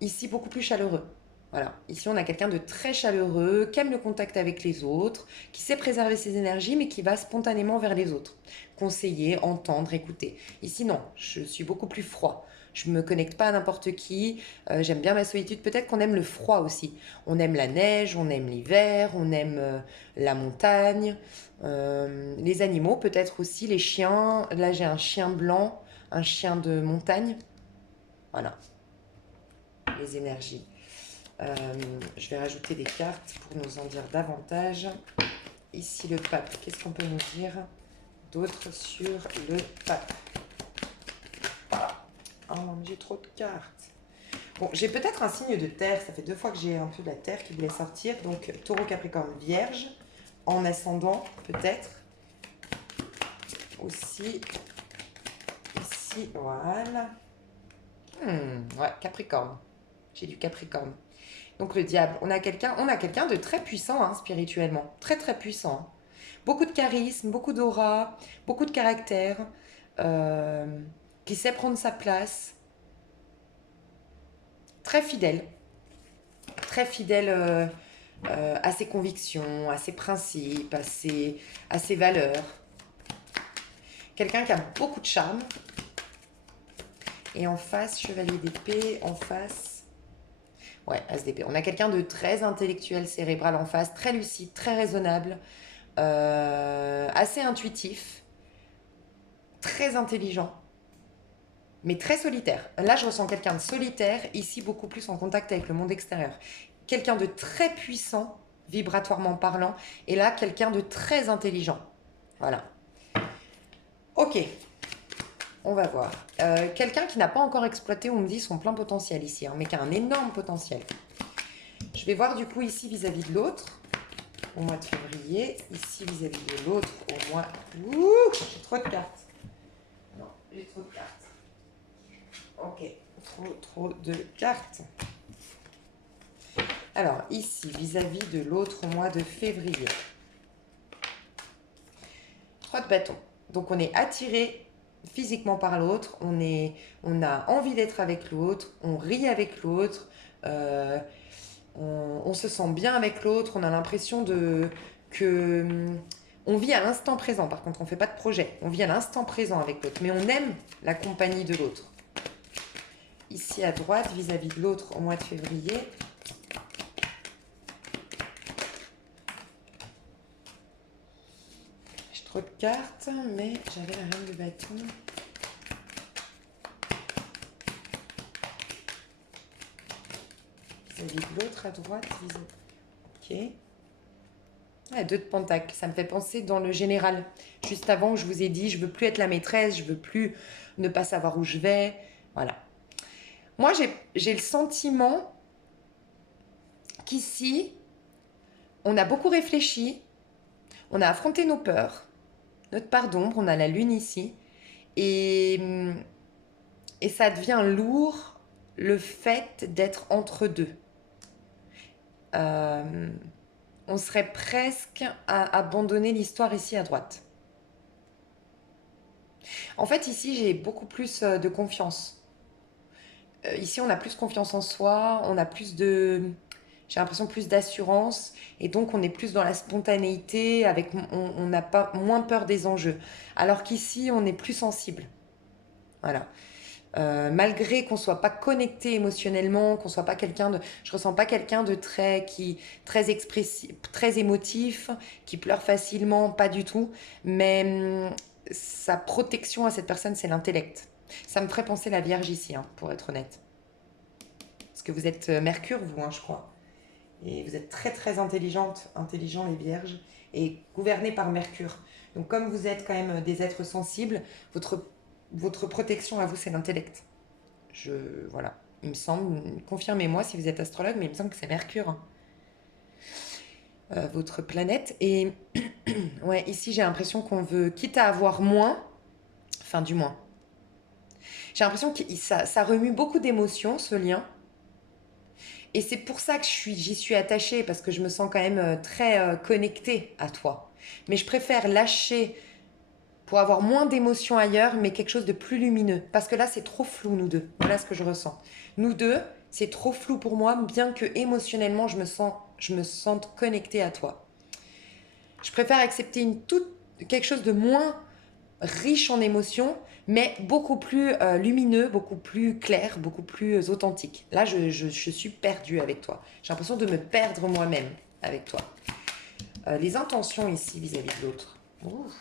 ici beaucoup plus chaleureux. Voilà, ici on a quelqu'un de très chaleureux, qui aime le contact avec les autres, qui sait préserver ses énergies, mais qui va spontanément vers les autres. Conseiller, entendre, écouter. Ici non, je suis beaucoup plus froid. Je me connecte pas à n'importe qui, j'aime bien ma solitude. Peut-être qu'on aime le froid aussi. On aime la neige, on aime l'hiver, on aime la montagne, les animaux, peut-être aussi les chiens. Là j'ai un chien blanc, un chien de montagne. Voilà, les énergies. Euh, je vais rajouter des cartes pour nous en dire davantage. Ici le pape, qu'est-ce qu'on peut nous dire d'autre sur le pape? Oh, j'ai trop de cartes. Bon, j'ai peut-être un signe de terre, ça fait 2 fois que j'ai un peu de la terre qui voulait sortir. Donc taureau, capricorne, vierge, en ascendant peut-être. Aussi, ici, voilà. Ouais, capricorne. J'ai du capricorne. Donc le diable, on a quelqu'un de très puissant hein, spirituellement, très très puissant. Beaucoup de charisme, beaucoup d'aura, beaucoup de caractère, euh, qui sait prendre sa place, très fidèle à ses convictions, à ses principes, à ses valeurs. Quelqu'un qui a beaucoup de charme. Et en face, chevalier d'épée, en face... Ouais, as d'épée. On a quelqu'un de très intellectuel, cérébral en face, très lucide, très raisonnable, assez intuitif, très intelligent, mais très solitaire. Là, je ressens quelqu'un de solitaire, ici beaucoup plus en contact avec le monde extérieur. Quelqu'un de très puissant, vibratoirement parlant, et là, quelqu'un de très intelligent. Voilà. Ok, on va voir. Quelqu'un qui n'a pas encore exploité, on me dit, son plein potentiel ici, hein, mais qui a un énorme potentiel. Je vais voir du coup ici vis-à-vis de l'autre, au mois de février. Ici vis-à-vis de l'autre, au mois... Ouh, j'ai trop de cartes. Non, j'ai trop de cartes. Ok, trop de cartes. Alors, ici, vis-à-vis de l'autre mois de février. 3 de bâton. Donc, on est attiré physiquement par l'autre, on a envie d'être avec l'autre, on rit avec l'autre, on se sent bien avec l'autre, on a l'impression que on vit à l'instant présent. Par contre, on ne fait pas de projet, on vit à l'instant présent avec l'autre, mais on aime la compagnie de l'autre. Ici à droite, vis-à-vis de l'autre au mois de février. J'ai trop de cartes, mais j'avais la reine de bâton. Vis-à-vis de l'autre à droite, ok. Ouais, 2 de pentacle, ça me fait penser dans le général. Juste avant, je vous ai dit, je veux plus être la maîtresse, je veux plus ne pas savoir où je vais. Voilà. Moi, j'ai le sentiment qu'ici, on a beaucoup réfléchi, on a affronté nos peurs, notre part d'ombre, on a la lune ici, et ça devient lourd le fait d'être entre deux. On serait presque à abandonner l'histoire ici à droite. En fait, ici, j'ai beaucoup plus de confiance. Ici, on a plus confiance en soi, on a plus de... J'ai l'impression plus d'assurance et donc on est plus dans la spontanéité, avec, on n'a pas moins peur des enjeux. Alors qu'ici, on est plus sensible. Voilà. Malgré qu'on soit pas connecté émotionnellement, qu'on soit pas quelqu'un de, je ressens pas quelqu'un de très expressif, très émotif, qui pleure facilement, pas du tout. Mais sa protection à cette personne, c'est l'intellect. Ça me ferait penser la Vierge ici, hein, pour être honnête. Parce que vous êtes Mercure, vous, hein, je crois. Et vous êtes très très intelligents les Vierges, et gouvernés par Mercure. Donc comme vous êtes quand même des êtres sensibles, votre protection à vous, c'est l'intellect. Voilà. Il me semble, confirmez-moi si vous êtes astrologue, mais il me semble que c'est Mercure, hein, votre planète. Et ouais, ici j'ai l'impression qu'on veut, quitte à avoir moins, enfin du moins, J'ai l'impression que ça remue beaucoup d'émotions, ce lien. Et c'est pour ça que j'y suis attachée, parce que je me sens quand même très connectée à toi. Mais je préfère lâcher pour avoir moins d'émotions ailleurs, mais quelque chose de plus lumineux. Parce que là, c'est trop flou, nous deux. Voilà ce que je ressens. Nous deux, c'est trop flou pour moi, bien que émotionnellement, je me sente connectée à toi. Je préfère accepter quelque chose de moins riche en émotions, mais beaucoup plus lumineux, beaucoup plus clair, beaucoup plus authentique. Là, je suis perdue avec toi. J'ai l'impression de me perdre moi-même avec toi. Les intentions ici vis-à-vis de l'autre. Ouf.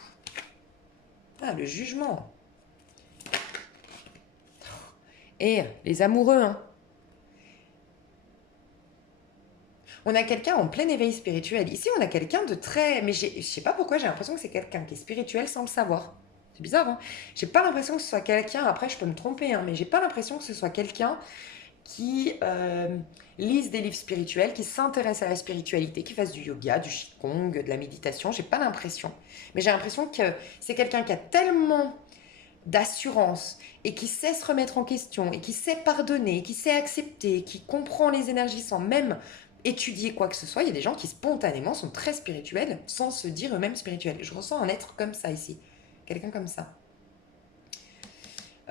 Ah, le jugement. Et les amoureux, hein. On a quelqu'un en plein éveil spirituel. Ici, on a quelqu'un de très... Mais je sais pas pourquoi, j'ai l'impression que c'est quelqu'un qui est spirituel sans le savoir. C'est bizarre, hein. J'ai pas l'impression que ce soit quelqu'un... Après, je peux me tromper, hein, mais j'ai pas l'impression que ce soit quelqu'un qui lise des livres spirituels, qui s'intéresse à la spiritualité, qui fasse du yoga, du qigong, de la méditation. J'ai pas l'impression. Mais j'ai l'impression que c'est quelqu'un qui a tellement d'assurance et qui sait se remettre en question et qui sait pardonner, qui sait accepter, qui comprend les énergies sans même étudier quoi que ce soit. Il y a des gens qui spontanément sont très spirituels sans se dire eux-mêmes spirituels. Je ressens un être comme ça ici, quelqu'un comme ça.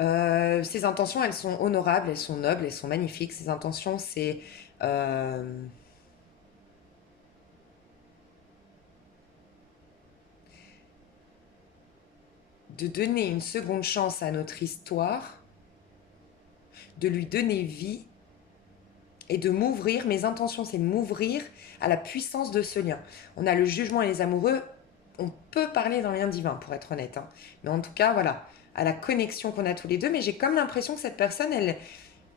Ses intentions, elles sont honorables, elles sont nobles, elles sont magnifiques. Ses intentions, c'est de donner une seconde chance à notre histoire, de lui donner vie et de m'ouvrir. Mes intentions, c'est de m'ouvrir à la puissance de ce lien. On a le jugement et les amoureux. On peut parler d'un lien divin, pour être honnête, hein. Mais en tout cas, voilà, à la connexion qu'on a tous les deux. Mais j'ai comme l'impression que cette personne,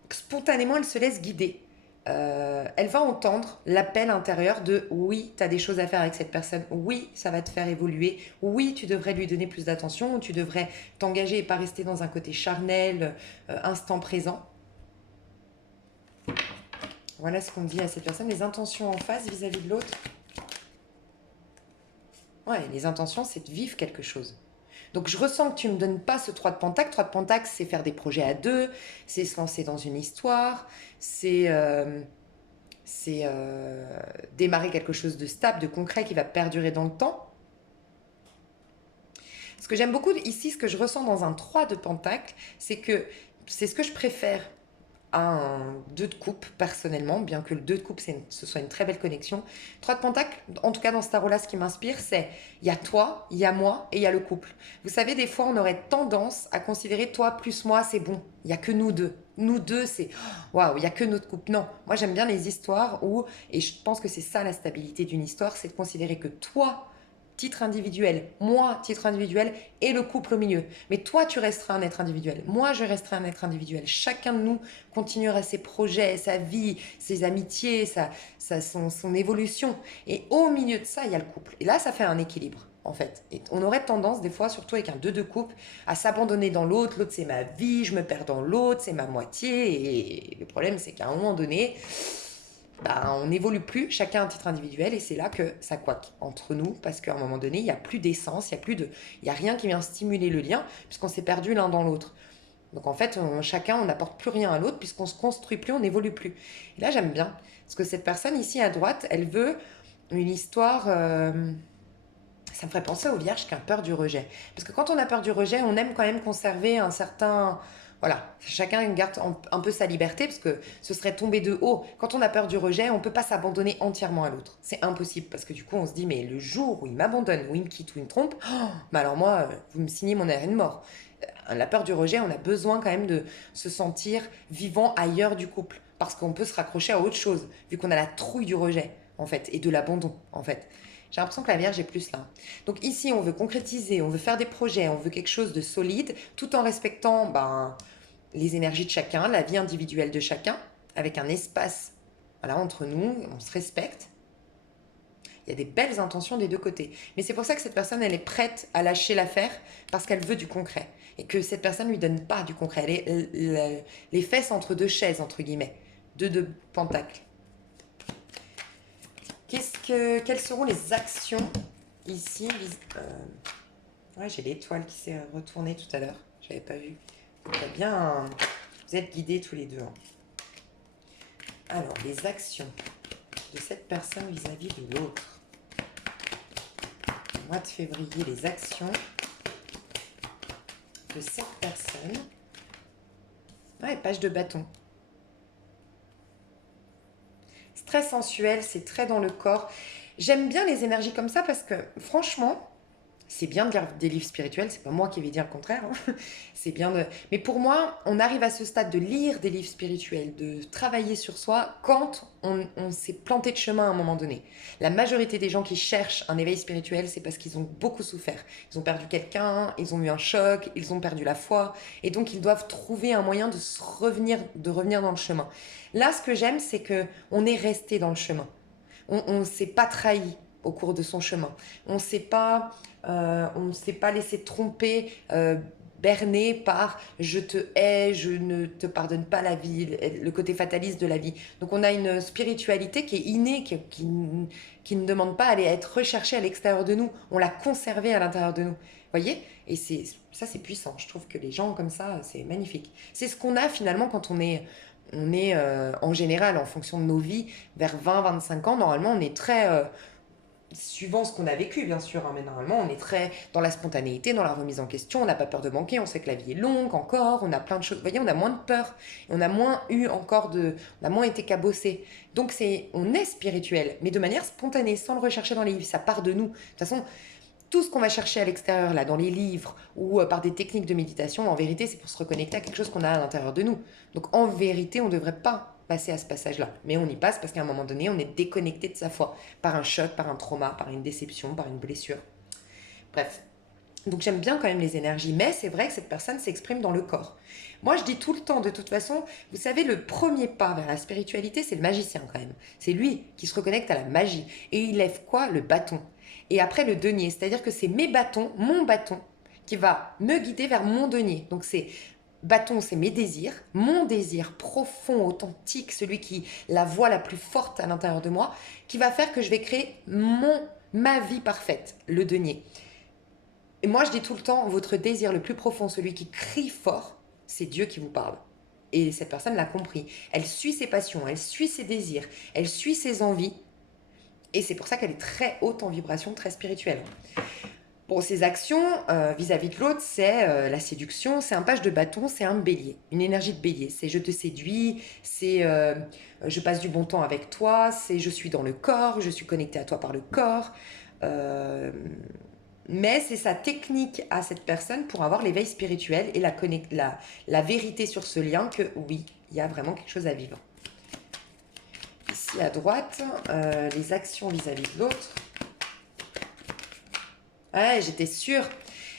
spontanément, elle se laisse guider. Elle va entendre l'appel intérieur de oui, tu as des choses à faire avec cette personne, oui, ça va te faire évoluer, oui, tu devrais lui donner plus d'attention, tu devrais t'engager et pas rester dans un côté charnel, instant présent. Voilà ce qu'on dit à cette personne. Les intentions en face vis-à-vis de l'autre. Ouais, les intentions, c'est de vivre quelque chose. Donc je ressens que tu ne me donnes pas ce 3 de Pentacle. 3 de Pentacle, c'est faire des projets à deux, c'est se lancer dans une histoire, c'est démarrer quelque chose de stable, de concret qui va perdurer dans le temps. Ce que j'aime beaucoup ici, ce que je ressens dans un 3 de Pentacle, c'est que c'est ce que je préfère à un 2 de coupe, personnellement, bien que le 2 de coupe, ce soit une très belle connexion. 3 de pentacle, en tout cas dans ce tarot-là, ce qui m'inspire, c'est il y a toi, il y a moi et il y a le couple. Vous savez, des fois, on aurait tendance à considérer toi plus moi, c'est bon. Il n'y a que nous deux. Nous deux, c'est waouh, il n'y a que notre couple. Non, moi j'aime bien les histoires où, et je pense que c'est ça la stabilité d'une histoire, c'est de considérer que toi, titre individuel, moi, titre individuel, et le couple au milieu. Mais toi, tu resteras un être individuel. Moi, je resterai un être individuel. Chacun de nous continuera ses projets, sa vie, ses amitiés, son évolution. Et au milieu de ça, il y a le couple. Et là, ça fait un équilibre, en fait. Et on aurait tendance, des fois, surtout avec un 2 de couple, à s'abandonner dans l'autre. L'autre, c'est ma vie, je me perds dans l'autre, c'est ma moitié. Et le problème, c'est qu'à un moment donné, bah, on n'évolue plus, chacun à un titre individuel, et c'est là que ça couaque entre nous, parce qu'à un moment donné, il n'y a plus d'essence, il y a rien qui vient stimuler le lien, puisqu'on s'est perdu l'un dans l'autre. Donc en fait, chacun, on n'apporte plus rien à l'autre, puisqu'on se construit plus, on n'évolue plus. Et là, j'aime bien, parce que cette personne ici à droite, elle veut une histoire... ça me ferait penser aux vierges qui ont peur du rejet. Parce que quand on a peur du rejet, on aime quand même conserver un certain... Voilà, chacun garde un peu sa liberté parce que ce serait tomber de haut. Quand on a peur du rejet, on ne peut pas s'abandonner entièrement à l'autre. C'est impossible parce que du coup, on se dit, mais le jour où il m'abandonne, où il me quitte, où il me trompe, oh, bah alors moi, vous me signez mon arrêt de mort. La peur du rejet, on a besoin quand même de se sentir vivant ailleurs du couple. Parce qu'on peut se raccrocher à autre chose, vu qu'on a la trouille du rejet, en fait, et de l'abandon, en fait. J'ai l'impression que la Vierge est plus là. Donc ici, on veut concrétiser, on veut faire des projets, on veut quelque chose de solide, tout en respectant les énergies de chacun, la vie individuelle de chacun, avec un espace voilà, entre nous, on se respecte. Il y a des belles intentions des deux côtés. Mais c'est pour ça que cette personne, elle est prête à lâcher l'affaire parce qu'elle veut du concret. Et que cette personne ne lui donne pas du concret. Elle est les fesses entre deux chaises, entre guillemets. Deux pentacles. Quelles seront les actions ici ouais, j'ai l'étoile qui s'est retournée tout à l'heure. Je n'avais pas vu. Très bien. Vous êtes guidés tous les deux, hein. Alors, les actions de cette personne vis-à-vis de l'autre. Mois de février, les actions de cette personne. Ouais, page de bâton. C'est très sensuel, c'est très dans le corps. J'aime bien les énergies comme ça parce que, franchement, c'est bien de lire des livres spirituels, c'est pas moi qui vais dire le contraire, hein. C'est bien de... Mais pour moi, on arrive à ce stade de lire des livres spirituels, de travailler sur soi, quand on s'est planté de chemin à un moment donné. La majorité des gens qui cherchent un éveil spirituel, c'est parce qu'ils ont beaucoup souffert. Ils ont perdu quelqu'un, ils ont eu un choc, ils ont perdu la foi, et donc ils doivent trouver un moyen de revenir dans le chemin. Là, ce que j'aime, c'est que on est resté dans le chemin. On ne s'est pas trahi au cours de son chemin. On ne s'est pas laissé tromper, berné par je te hais, je ne te pardonne pas la vie, le côté fataliste de la vie. Donc on a une spiritualité qui est innée, qui ne demande pas à aller être recherchée à l'extérieur de nous. On l'a conservée à l'intérieur de nous. Voyez? Et ça, c'est puissant. Je trouve que les gens comme ça, c'est magnifique. C'est ce qu'on a finalement quand on est en général, en fonction de nos vies, vers 20-25 ans, normalement, on est très, suivant ce qu'on a vécu, bien sûr, hein, mais normalement, on est très dans la spontanéité, dans la remise en question, on n'a pas peur de manquer, on sait que la vie est longue encore, on a plein de choses. Vous voyez, on a moins de peur, on a moins eu encore de... On a moins été cabossé. Donc, on est spirituel, mais de manière spontanée, sans le rechercher dans les livres, ça part de nous. De toute façon, tout ce qu'on va chercher à l'extérieur, là, dans les livres ou par des techniques de méditation, en vérité, c'est pour se reconnecter à quelque chose qu'on a à l'intérieur de nous. Donc, en vérité, on ne devrait pas passer à ce passage-là. Mais on y passe parce qu'à un moment donné, on est déconnecté de sa foi. Par un choc, par un trauma, par une déception, par une blessure. Bref. Donc, j'aime bien quand même les énergies. Mais c'est vrai que cette personne s'exprime dans le corps. Moi, je dis tout le temps, de toute façon, vous savez, le premier pas vers la spiritualité, c'est le magicien quand même. C'est lui qui se reconnecte à la magie. Et il lève quoi? Le bâton. Et après le denier, c'est-à-dire que c'est mes bâtons, mon bâton, qui va me guider vers mon denier. Donc c'est bâton, c'est mes désirs, mon désir profond, authentique, celui qui la voix la plus forte à l'intérieur de moi, qui va faire que je vais créer ma vie parfaite, le denier. Et moi je dis tout le temps, votre désir le plus profond, celui qui crie fort, c'est Dieu qui vous parle. Et cette personne l'a compris. Elle suit ses passions, elle suit ses désirs, elle suit ses envies. Et c'est pour ça qu'elle est très haute en vibration, très spirituelle. Bon, ses actions vis-à-vis de l'autre, c'est la séduction, c'est un page de bâton, c'est un bélier, une énergie de bélier. C'est je te séduis, c'est je passe du bon temps avec toi, c'est je suis dans le corps, je suis connecté à toi par le corps. Euh, mais c'est sa technique à cette personne pour avoir l'éveil spirituel et la vérité sur ce lien que oui, il y a vraiment quelque chose à vivre. Ici à droite, les actions vis-à-vis de l'autre. Ouais, j'étais sûre.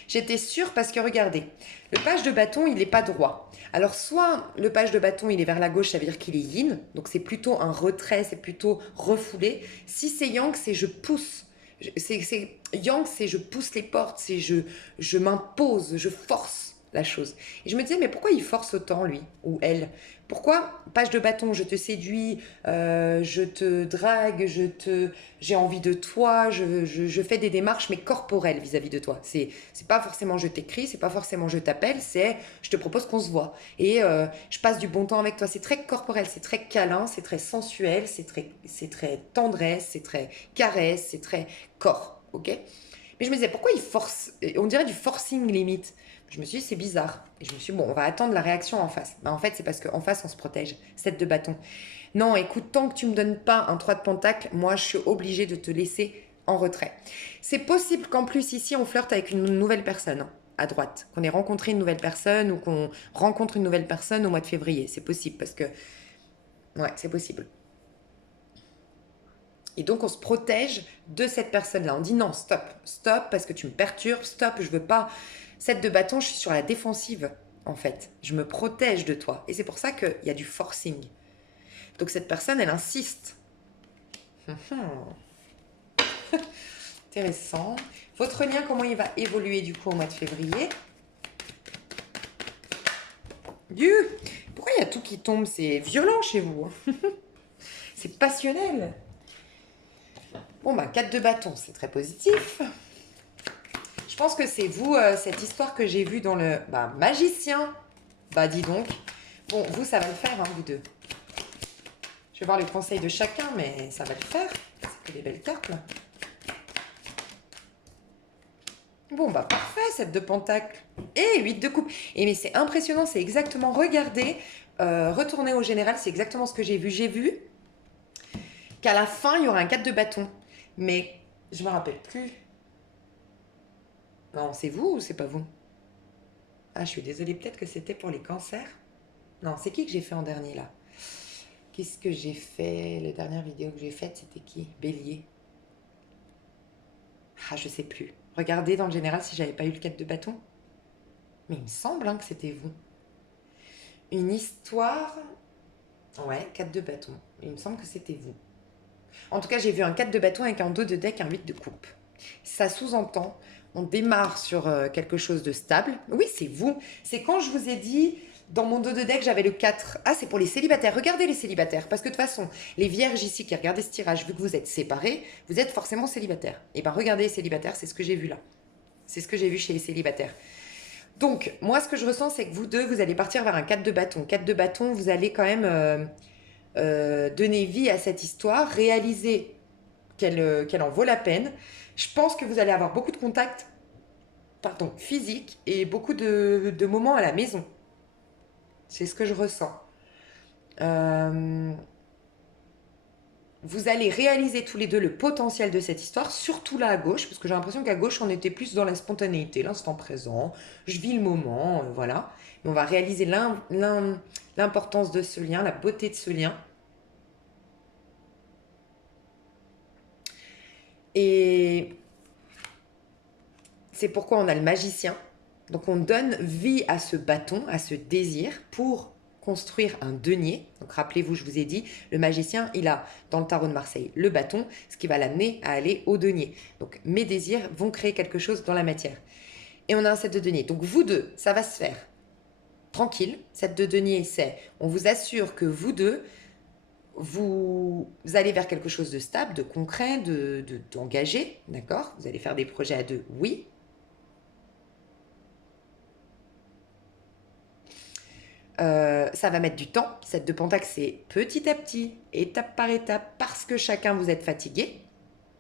J'étais sûre parce que regardez, le page de bâton, il n'est pas droit. Alors soit le page de bâton, il est vers la gauche, ça veut dire qu'il est yin, donc c'est plutôt un retrait, c'est plutôt refoulé. Si c'est yang, c'est je pousse. Yang, c'est je pousse les portes, c'est je m'impose, je force la chose. Et je me disais, mais pourquoi il force autant, lui ou elle? Pourquoi, page de bâton, je te séduis, je te drague, j'ai envie de toi, je fais des démarches, mais corporelles vis-à-vis de toi. C'est pas forcément je t'écris, c'est pas forcément je t'appelle, c'est je te propose qu'on se voit. Et je passe du bon temps avec toi. C'est très corporel, c'est très câlin, c'est très sensuel, c'est très tendresse, c'est très caresse, c'est très corps, ok? Mais je me disais, pourquoi il force? On dirait du forcing limite. Je me suis dit, c'est bizarre. Et je me suis dit, bon, on va attendre la réaction en face. En fait, c'est parce qu'en face, on se protège. 7 de bâton. Non, écoute, tant que tu me donnes pas un 3 de pentacle, moi, je suis obligée de te laisser en retrait. C'est possible qu'en plus, ici, on flirte avec une nouvelle personne, hein, à droite. Qu'on ait rencontré une nouvelle personne ou qu'on rencontre une nouvelle personne au mois de février. C'est possible parce que... Ouais, c'est possible. Et donc, on se protège de cette personne-là. On dit non, stop. Stop parce que tu me perturbes. Stop, je veux pas... 7 de bâton, je suis sur la défensive, en fait. Je me protège de toi. Et c'est pour ça qu'il y a du forcing. Donc, cette personne, elle insiste. Intéressant. Votre lien, comment il va évoluer, du coup, au mois de février? Dieu, pourquoi il y a tout qui tombe? C'est violent chez vous. C'est passionnel. Bon, bah, 4 de bâton, c'est très positif. Je pense que c'est vous, cette histoire que j'ai vue dans le magicien. Bah dis donc. Bon, vous, ça va le faire, hein, vous deux. Je vais voir les conseils de chacun, mais ça va le faire. C'est que des belles cartes, là. Bon, bah parfait, 7 de pentacle. Et 8 de coupe. Et mais c'est impressionnant, c'est exactement, regardez, retourner au général, c'est exactement ce que j'ai vu. J'ai vu qu'à la fin, il y aura un 4 de bâton. Mais je me rappelle plus. Non, c'est vous ou c'est pas vous? Ah, je suis désolée, peut-être que c'était pour les cancers. Non, c'est qui que j'ai fait en dernier, là? Qu'est-ce que j'ai fait? La dernière vidéo que j'ai faite, c'était qui? Bélier. Ah, je sais plus. Regardez dans le général si j'avais pas eu le 4 de bâton. Mais il me semble hein, que c'était vous. Une histoire. Ouais, 4 de bâton. Il me semble que c'était vous. En tout cas, j'ai vu un 4 de bâton avec un dos de deck, un 8 de coupe. Ça sous-entend, on démarre sur quelque chose de stable. Oui, c'est vous. C'est quand je vous ai dit, dans mon dos de deck, j'avais le 4. Ah, c'est pour les célibataires. Regardez les célibataires. Parce que de toute façon, les vierges ici qui regardent ce tirage, vu que vous êtes séparés, vous êtes forcément célibataires. Et bien, regardez les célibataires, c'est ce que j'ai vu là. C'est ce que j'ai vu chez les célibataires. Donc, moi, ce que je ressens, c'est que vous deux, vous allez partir vers un 4 de bâton. 4 de bâton, vous allez quand même donner vie à cette histoire, réaliser qu'elle en vaut la peine. Je pense que vous allez avoir beaucoup de contacts physiques et beaucoup de moments à la maison. C'est ce que je ressens. Euh, vous allez réaliser tous les deux le potentiel de cette histoire, surtout là à gauche, parce que j'ai l'impression qu'à gauche, on était plus dans la spontanéité, l'instant présent. Je vis le moment, voilà. Mais on va réaliser l'importance de ce lien, la beauté de ce lien. Et c'est pourquoi on a le magicien. Donc on donne vie à ce bâton, à ce désir pour construire un denier. Donc rappelez-vous, je vous ai dit, le magicien, il a dans le tarot de Marseille le bâton, ce qui va l'amener à aller au denier. Donc mes désirs vont créer quelque chose dans la matière. Et on a un 7 de denier. Donc vous deux, ça va se faire tranquille. 7 de denier, c'est on vous assure que vous deux, vous allez vers quelque chose de stable, de concret, d'engagé, d'accord? Vous allez faire des projets à deux, oui. Ça va mettre du temps. Cette de pentacle, c'est petit à petit, étape par étape, parce que chacun vous êtes fatigué,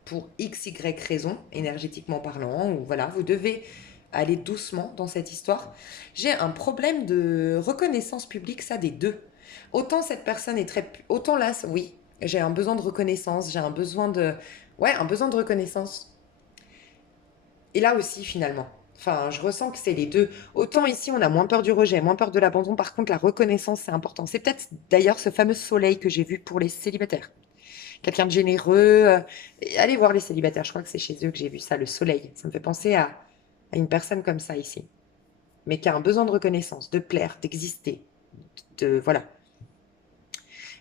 pour x, y raison, énergétiquement parlant, ou voilà, vous devez aller doucement dans cette histoire. J'ai un problème de reconnaissance publique, ça des deux. Autant cette personne est très... Autant là, oui, j'ai un besoin de reconnaissance, j'ai un besoin de... Ouais, un besoin de reconnaissance. Et là aussi, finalement. Enfin, je ressens que c'est les deux. Autant ici, on a moins peur du rejet, moins peur de l'abandon. Par contre, la reconnaissance, c'est important. C'est peut-être d'ailleurs ce fameux soleil que j'ai vu pour les célibataires. Quelqu'un de généreux. Allez voir les célibataires. Je crois que c'est chez eux que j'ai vu ça, le soleil. Ça me fait penser à une personne comme ça ici. Mais qui a un besoin de reconnaissance, de plaire, d'exister. Voilà.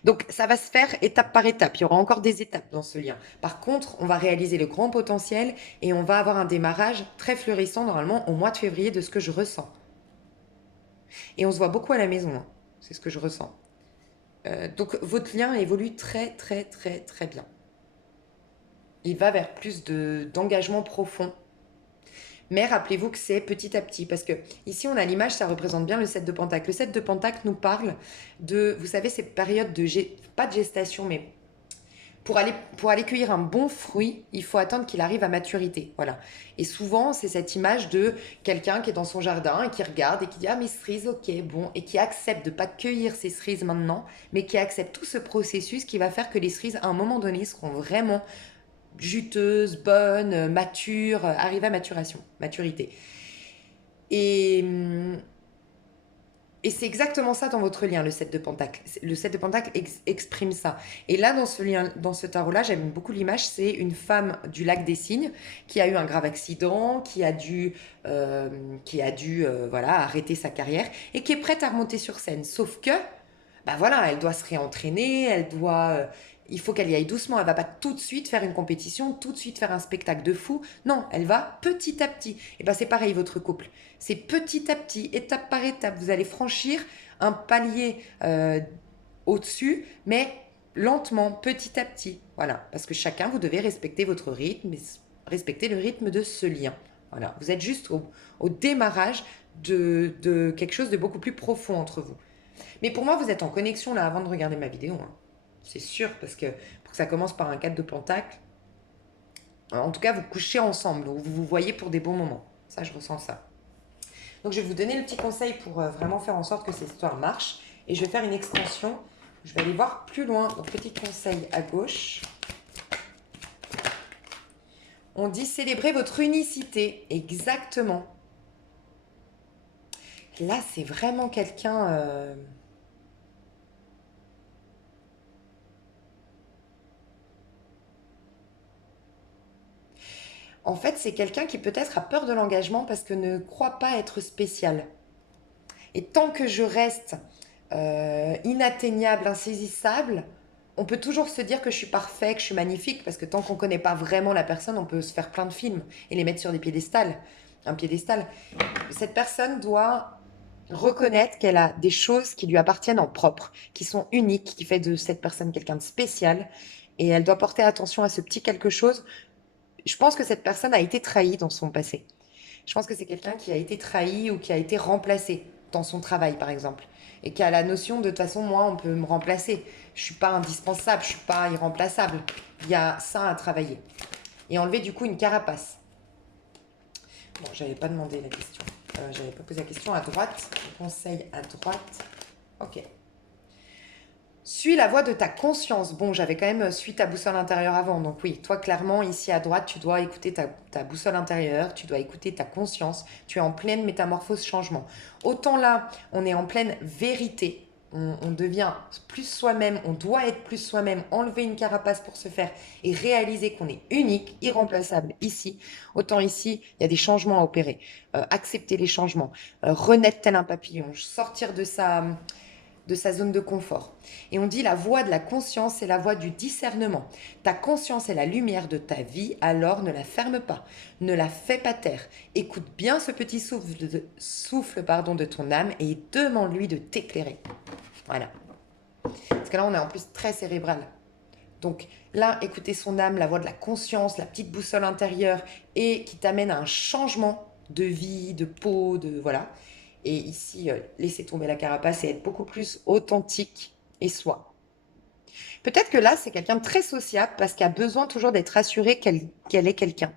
Donc, ça va se faire étape par étape. Il y aura encore des étapes dans ce lien. Par contre, on va réaliser le grand potentiel et on va avoir un démarrage très fleurissant normalement au mois de février de ce que je ressens. Et on se voit beaucoup à la maison, hein. C'est ce que je ressens. Donc, votre lien évolue très, très, très, très bien. Il va vers plus d'engagement profond. Mais rappelez-vous que c'est petit à petit, parce que ici on a l'image, ça représente bien le 7 de pentacle. Le 7 de pentacle nous parle de, vous savez, ces périodes de, pas de gestation, mais pour aller cueillir un bon fruit, il faut attendre qu'il arrive à maturité. Voilà. Et souvent, c'est cette image de quelqu'un qui est dans son jardin et qui regarde et qui dit ah mes cerises, ok, bon, et qui accepte de pas cueillir ses cerises maintenant, mais qui accepte tout ce processus qui va faire que les cerises, à un moment donné, seront vraiment juteuses, bonnes, matures, arrivent à maturité. Et, et c'est exactement ça dans votre lien, le 7 de Pentacle. Le 7 de Pentacle exprime ça. Et là, dans ce lien, dans ce tarot-là, j'aime beaucoup l'image, c'est une femme du lac des Cygnes qui a eu un grave accident, qui a dû voilà, arrêter sa carrière et qui est prête à remonter sur scène. Sauf que, bah voilà, elle doit se réentraîner, il faut qu'elle y aille doucement. Elle va pas tout de suite faire une compétition, tout de suite faire un spectacle de fou. Non, elle va petit à petit. Et ben c'est pareil votre couple. C'est petit à petit, étape par étape. Vous allez franchir un palier au-dessus, mais lentement, petit à petit. Voilà, parce que chacun vous devez respecter votre rythme, respecter le rythme de ce lien. Voilà, vous êtes juste au démarrage de quelque chose de beaucoup plus profond entre vous. Mais pour moi, vous êtes en connexion là avant de regarder ma vidéo, hein. C'est sûr, parce que pour que ça commence par un 4 de pentacle, en tout cas, vous couchez ensemble, ou vous vous voyez pour des bons moments. Ça, je ressens ça. Donc, je vais vous donner le petit conseil pour vraiment faire en sorte que cette histoire marche. Et je vais faire une extension. Je vais aller voir plus loin. Donc, petit conseil à gauche. On dit célébrer votre unicité. Exactement. Là, c'est vraiment quelqu'un... En fait, c'est quelqu'un qui peut-être a peur de l'engagement parce que ne croit pas être spécial. Et tant que je reste inatteignable, insaisissable, on peut toujours se dire que je suis parfait, que je suis magnifique, parce que tant qu'on ne connaît pas vraiment la personne, on peut se faire plein de films et les mettre sur des piédestals. Un piédestal. Cette personne doit reconnaître qu'elle a des choses qui lui appartiennent en propre, qui sont uniques, qui fait de cette personne quelqu'un de spécial. Et elle doit porter attention à ce petit quelque chose. Je pense que cette personne a été trahie dans son passé. Je pense que c'est quelqu'un qui a été trahi ou qui a été remplacé dans son travail, par exemple. Et qui a la notion de toute façon, moi, on peut me remplacer. Je suis pas indispensable, je suis pas irremplaçable. Il y a ça à travailler. Et enlever du coup une carapace. Bon, j'avais pas demandé la question. J'avais pas posé la question à droite. Conseil à droite. Ok. Suis la voie de ta conscience. Bon, j'avais quand même suivi ta boussole intérieure avant. Donc oui, toi, clairement, ici à droite, tu dois écouter ta boussole intérieure, tu dois écouter ta conscience. Tu es en pleine métamorphose changement. Autant là, on est en pleine vérité. On devient plus soi-même, on doit être plus soi-même, enlever une carapace pour se faire et réaliser qu'on est unique, irremplaçable ici. Autant ici, il y a des changements à opérer. Accepter les changements, renaître tel un papillon, sortir de sa zone de confort. Et on dit la voie de la conscience, c'est la voie du discernement. Ta conscience est la lumière de ta vie, alors ne la ferme pas, ne la fais pas taire. Écoute bien ce petit souffle de ton âme et demande-lui de t'éclairer. Voilà. Parce que là, on est en plus très cérébral. Donc là, écouter son âme, la voix de la conscience, la petite boussole intérieure, et qui t'amène à un changement de vie, de peau, de voilà. Et ici, laisser tomber la carapace et être beaucoup plus authentique et soi. Peut-être que là, c'est quelqu'un de très sociable parce qu'il a besoin toujours d'être assuré qu'elle est quelqu'un.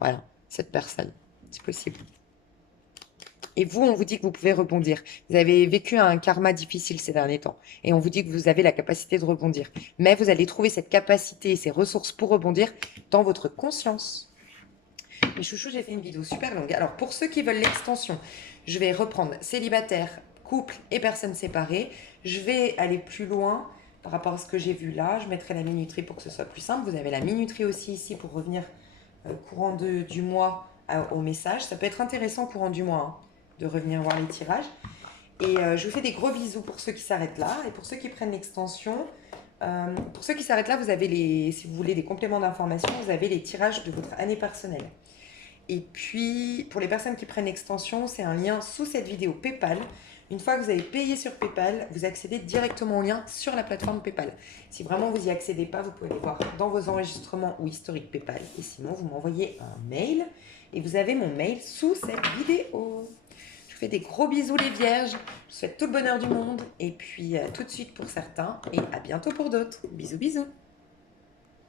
Voilà, cette personne. C'est possible. Et vous, on vous dit que vous pouvez rebondir. Vous avez vécu un karma difficile ces derniers temps. Et on vous dit que vous avez la capacité de rebondir. Mais vous allez trouver cette capacité et ces ressources pour rebondir dans votre conscience. Les chouchous, j'ai fait une vidéo super longue. Alors, pour ceux qui veulent l'extension, je vais reprendre célibataire, couple et personnes séparées. Je vais aller plus loin par rapport à ce que j'ai vu là. Je mettrai la minuterie pour que ce soit plus simple. Vous avez la minuterie aussi ici pour revenir courant du mois au message. Ça peut être intéressant courant du mois, hein, de revenir voir les tirages. Et je vous fais des gros bisous pour ceux qui s'arrêtent là. Et pour ceux qui prennent l'extension, pour ceux qui s'arrêtent là, vous avez si vous voulez des compléments d'information, vous avez les tirages de votre année personnelle. Et puis, pour les personnes qui prennent l'extension, c'est un lien sous cette vidéo PayPal. Une fois que vous avez payé sur PayPal, vous accédez directement au lien sur la plateforme PayPal. Si vraiment vous n'y accédez pas, vous pouvez aller voir dans vos enregistrements ou historique PayPal. Et sinon, vous m'envoyez un mail et vous avez mon mail sous cette vidéo. Je vous fais des gros bisous les vierges. Je vous souhaite tout le bonheur du monde. Et puis, tout de suite pour certains et à bientôt pour d'autres. Bisous, bisous.